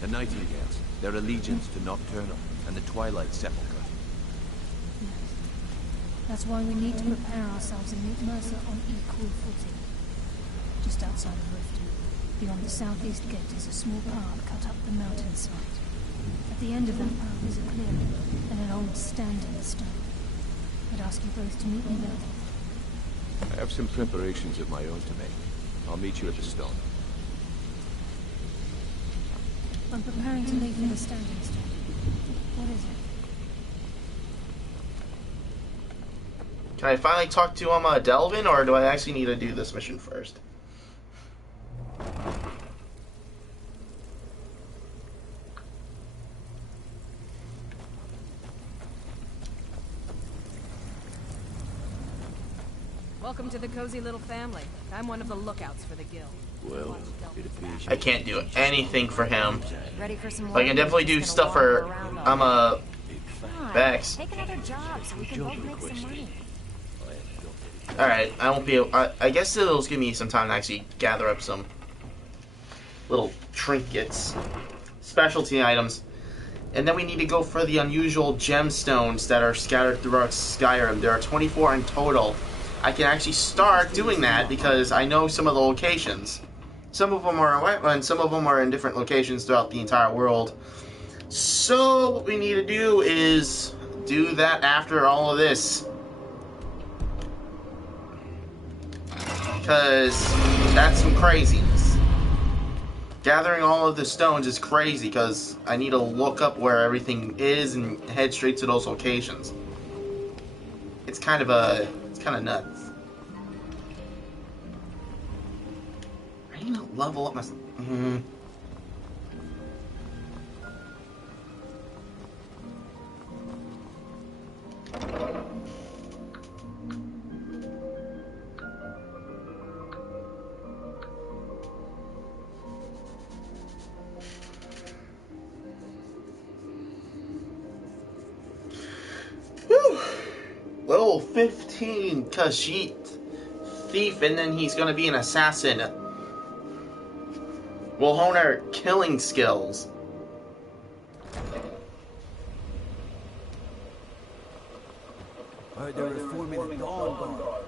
The Nightingales, their allegiance to Nocturnal, and the Twilight Sepulchre. Yes. That's why we need to prepare ourselves and meet Mercer on equal footing. Just outside of Riften, beyond the southeast gate is a small path cut up the mountainside. At the end of that path is a clearing, and an old standing stone. I'd ask you both to meet me there. I have some preparations of my own to make. I'll meet you at the stone. I'm preparing to leave for the standing stone. What is it? Can I finally talk to Delvin, or do I actually need to do this mission first? Welcome to the cozy little family. I'm one of the lookouts for the guild. Well, it appears I can't do anything for him. Ready for some I can definitely do stuff for Bex. Take another job so we can both make some money. Alright, I won't be able, I guess it'll give me some time to actually gather up some little trinkets, specialty items. And then we need to go for the unusual gemstones that are scattered throughout Skyrim. There are 24 in total. I can actually start doing that because I know some of the locations. Some of them are wetlands, some of them are in different locations throughout the entire world. So what we need to do is do that after all of this. Because that's some craziness. Gathering all of the stones is crazy because I need to look up where everything is and head straight to those locations. It's kind of nuts. I need to level up my... Level 15, Kashit Thief, and then he's gonna be an assassin. We'll hone our killing skills. They're reforming the Dawn Guard.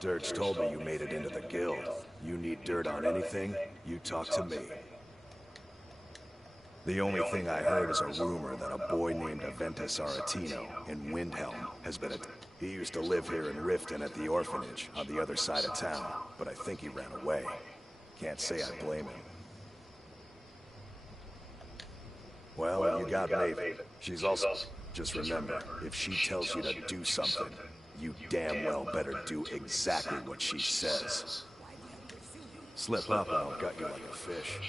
Dirge told me you made it into the guild. You need dirt on anything, you talk to me. The only thing I heard is a rumor that a boy named Aventus Aretino in Windhelm has been He used to live here in Riften at the orphanage on the other side of town, but I think he ran away. Can't say I blame him. Well, you got Maven. She's also... Just remember, if she tells you to do something, you damn well better do exactly what she says. Slip up and I'll gut you like a fish.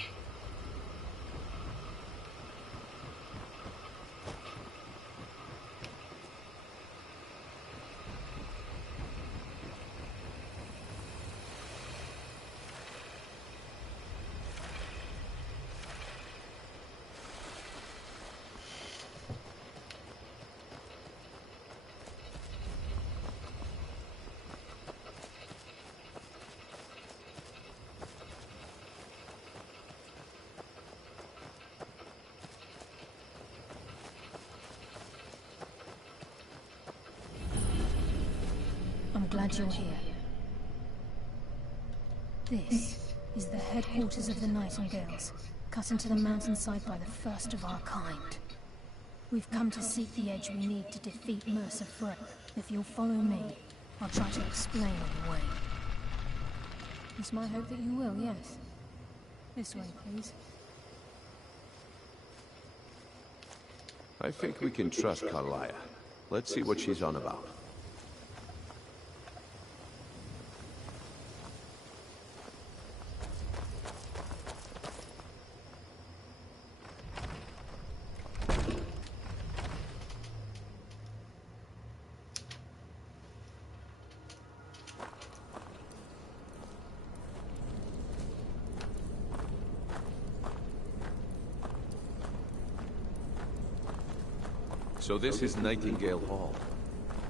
I'm glad you're here. This is the headquarters of the Nightingales, cut into the mountainside by the first of our kind. We've come to seek the edge we need to defeat Mercer Frey. If you'll follow me, I'll try to explain on the way. It's my hope that you will, yes. This way, please. I think we can trust Carlia. Let's see what she's on about. So this is Nightingale Hall.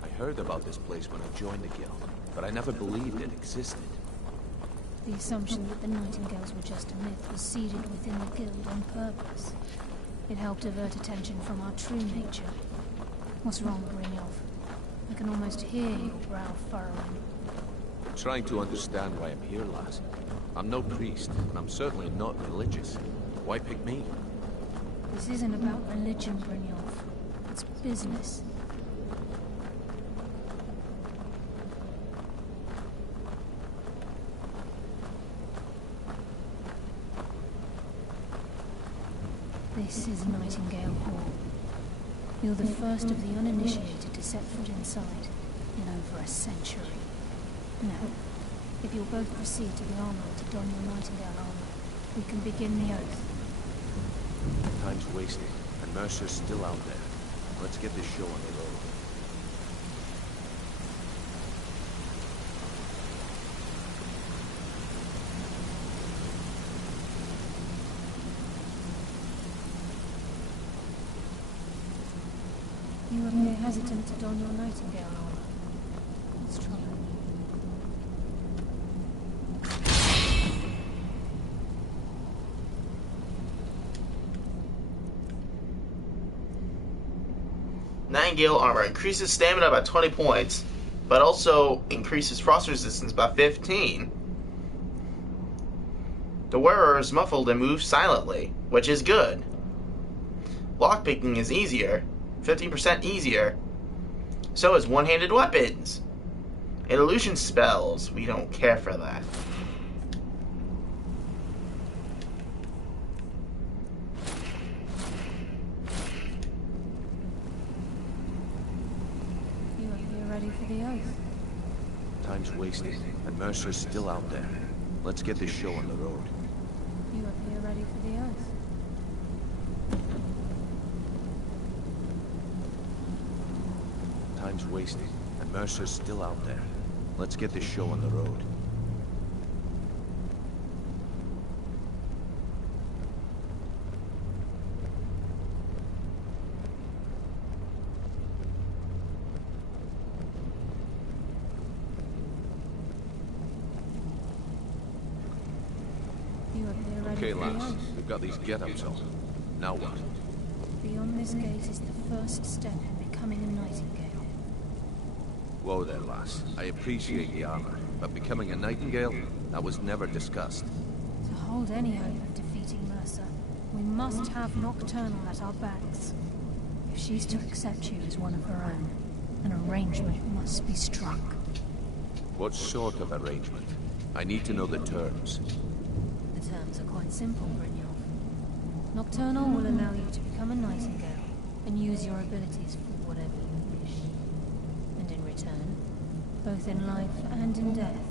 I heard about this place when I joined the guild, but I never believed it existed. The assumption that the Nightingales were just a myth was seeded within the guild on purpose. It helped divert attention from our true nature. What's wrong, Brynjolf? I can almost hear your brow furrowing. I'm trying to understand why I'm here, lass. I'm no priest, and I'm certainly not religious. Why pick me? This isn't about religion, Brynjolf. It's business. This is Nightingale Hall. You're the first of the uninitiated to set foot inside in over a century. Now, if you'll both proceed to the armory to don your Nightingale armor, we can begin the oath. Time's wasted, and Mercer's still out there. Let's get this show on the road. You appear hesitant to don your Nightingale armor. Let's try. Nightingale armor increases stamina by 20 points, but also increases frost resistance by 15. The wearer is muffled and moves silently, which is good. Lockpicking is easier, 15% easier. So is one-handed weapons. And illusion spells, we don't care for that. The oath. Time's wasted, and Mercer's still out there. Let's get this show on the road. You appear ready for the oath. Time's wasted, and Mercer's still out there. Let's get this show on the road. Okay, lads, we've got these get-ups on. Now what? Beyond this gate is the first step in becoming a Nightingale. Whoa there, lass. I appreciate the armor, but becoming a Nightingale? That was never discussed. To hold any hope of defeating Mercer, we must have Nocturnal at our backs. If she's to accept you as one of her own, an arrangement must be struck. What sort of arrangement? I need to know the terms. The terms are quite simple, Brynjolf. Nocturnal will allow you to become a Nightingale and use your abilities for whatever you wish. And in return, both in life and in death,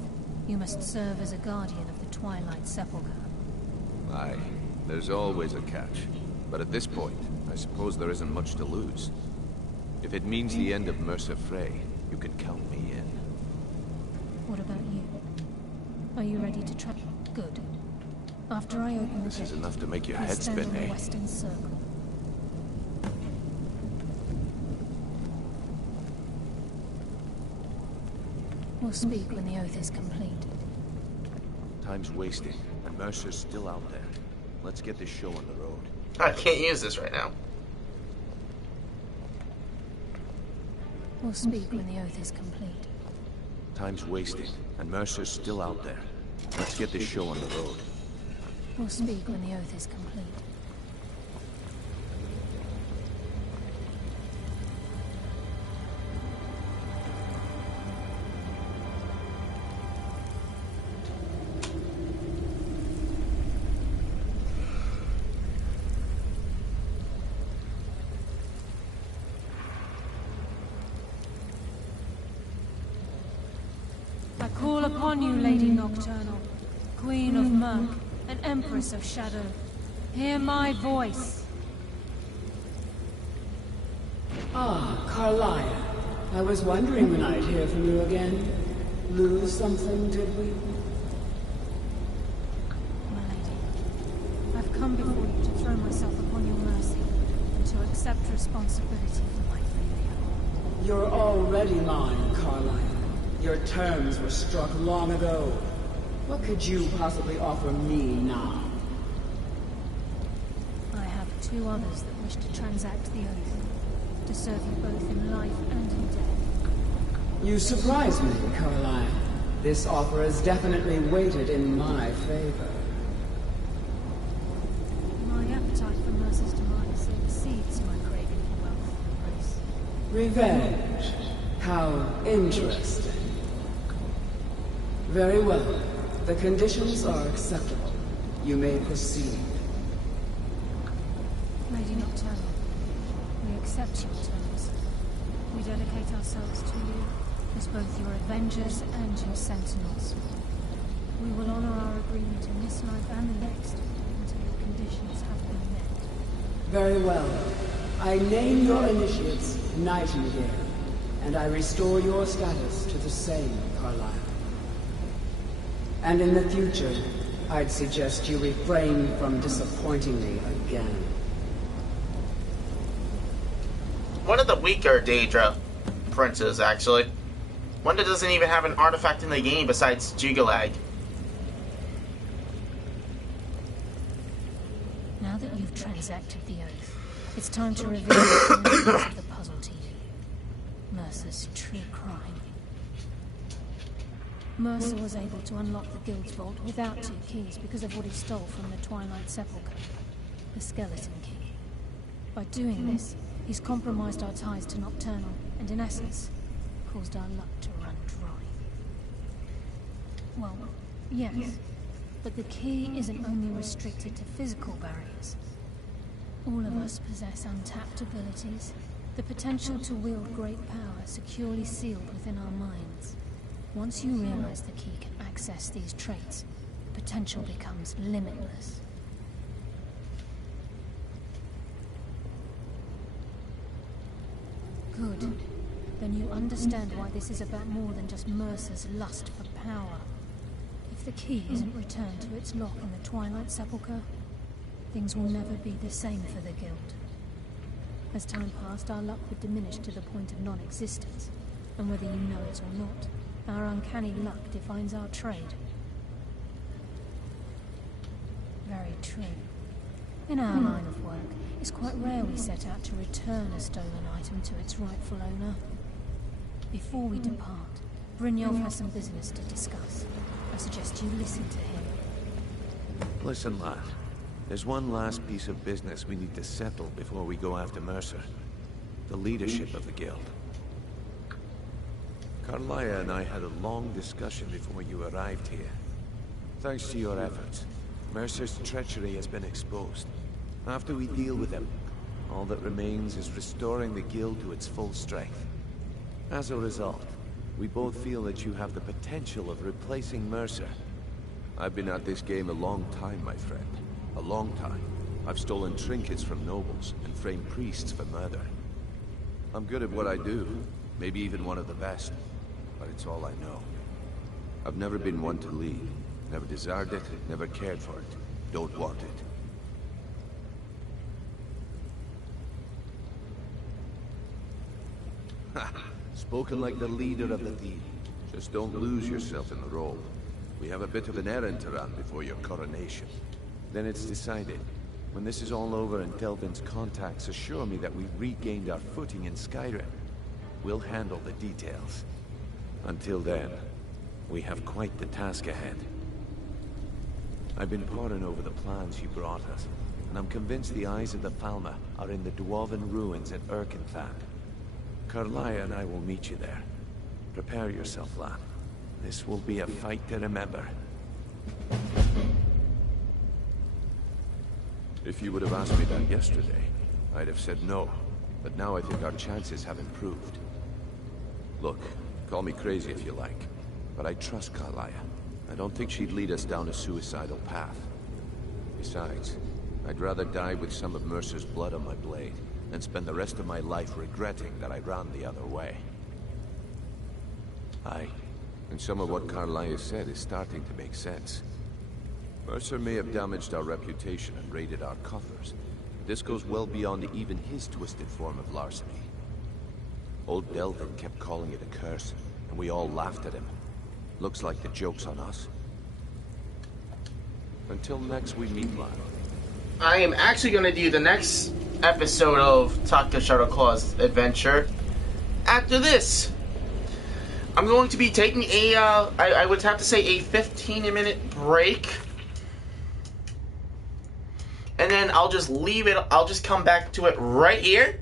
you must serve as a guardian of the Twilight Sepulchre. Aye, there's always a catch. But at this point, I suppose there isn't much to lose. If it means the end of Mercer Frey, you can count me in. What about you? Are you ready to try? Good. After I open the This is gate, enough to make your I head stand spin, in the eh? western circle. We'll speak when the oath is complete. Time's wasted, and Mercer's still out there. Let's get this show on the road. I can't use this right now. We'll speak when the oath is complete. Time's wasting, and Mercer's still out there. Let's get this show on the road. We'll speak when the oath is complete. I call upon you, Lady Nocturnal, Queen of Murk, and Empress of Shadow. Hear my voice. Ah, Carlia. I was wondering when I'd hear from you again. Lose something, did we? My lady, I've come before you to throw myself upon your mercy, and to accept responsibility for my failure. You're already mine, Carlia. Your terms were struck long ago. What could you possibly offer me now? I have two others that wish to transact the oath, to serve you both in life and in death. You surprise me, Carlia. This offer is definitely weighted in my favor. My appetite for Mercer's demise exceeds my craving for wealth and grace. Revenge. How interesting. Very well. The conditions are acceptable. You may proceed. Lady Nocturnal, we accept your terms. We dedicate ourselves to you as both your avengers and your sentinels. We will honor our agreement in this life and the next until your conditions have been met. Very well. I name your initiates Nightingale, and I restore your status to the same, Carlisle. And in the future, I'd suggest you refrain from disappointing me again. One of the weaker Daedra princes, actually. One that doesn't even have an artifact in the game besides Jugalag. Now that you've transacted the oath, it's time to reveal the elements of the puzzle to you. Mercer's true crime. Mercer was able to unlock the Guild's vault without 2 keys because of what he stole from the Twilight Sepulchre, the skeleton key. By doing this, he's compromised our ties to Nocturnal, and in essence, caused our luck to run dry. Well, yes, but the key isn't only restricted to physical barriers. All of us possess untapped abilities, the potential to wield great power securely sealed within our minds. Once you realize the key can access these traits, potential becomes limitless. Good. Then you understand why this is about more than just Mercer's lust for power. If the key isn't returned to its lock in the Twilight Sepulchre, things will never be the same for the Guild. As time passed, our luck would diminish to the point of non-existence, and whether you know it or not, our uncanny luck defines our trade. Very true. In our line of work, it's quite rare we set out to return a stolen item to its rightful owner. Before we depart, Brynjolf has some business to discuss. I suggest you listen to him. Listen, lad. There's one last piece of business we need to settle before we go after Mercer. The leadership of the Guild. Carlia and I had a long discussion before you arrived here. Thanks to your efforts, Mercer's treachery has been exposed. After we deal with him, all that remains is restoring the Guild to its full strength. As a result, we both feel that you have the potential of replacing Mercer. I've been at this game a long time, my friend. A long time. I've stolen trinkets from nobles and framed priests for murder. I'm good at what I do, maybe even one of the best. But it's all I know. I've never been one to lead. Never desired it, never cared for it. Don't want it. Ha! Spoken like the leader of the team. Just don't lose yourself in the role. We have a bit of an errand to run before your coronation. Then it's decided. When this is all over and Delvin's contacts assure me that we've regained our footing in Skyrim, we'll handle the details. Until then, we have quite the task ahead. I've been poring over the plans you brought us, and I'm convinced the eyes of the Falmer are in the Dwarven ruins at Erkenthan. Karlaya and I will meet you there. Prepare yourself, lad. This will be a fight to remember. If you would have asked me that yesterday, I'd have said no. But now I think our chances have improved. Look, call me crazy if you like, but I trust Karlaya. I don't think she'd lead us down a suicidal path. Besides, I'd rather die with some of Mercer's blood on my blade than spend the rest of my life regretting that I ran the other way. Aye, and some of what Karlaya said is starting to make sense. Mercer may have damaged our reputation and raided our coffers. This goes well beyond even his twisted form of larceny. Old Delvin kept calling it a curse, and we all laughed at him. Looks like the joke's on us. Until next we meet, lad. I am actually going to do the next episode of Taka Shadowclaw's adventure after this. I'm going to be taking a, I would have to say a 15-minute break. And then I'll just leave it, I'll just come back to it right here.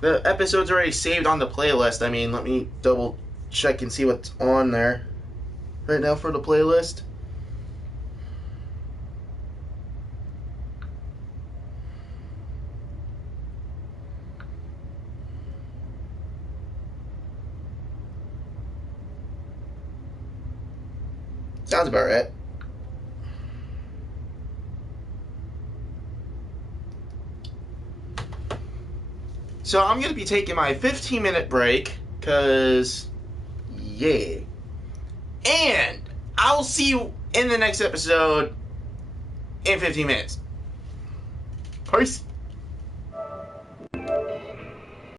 The episode's already saved on the playlist. I mean, let me double check and see what's on there right now for the playlist. Sounds about right. So I'm going to be taking my 15-minute break, because, yeah. And I'll see you in the next episode in 15 minutes. Peace.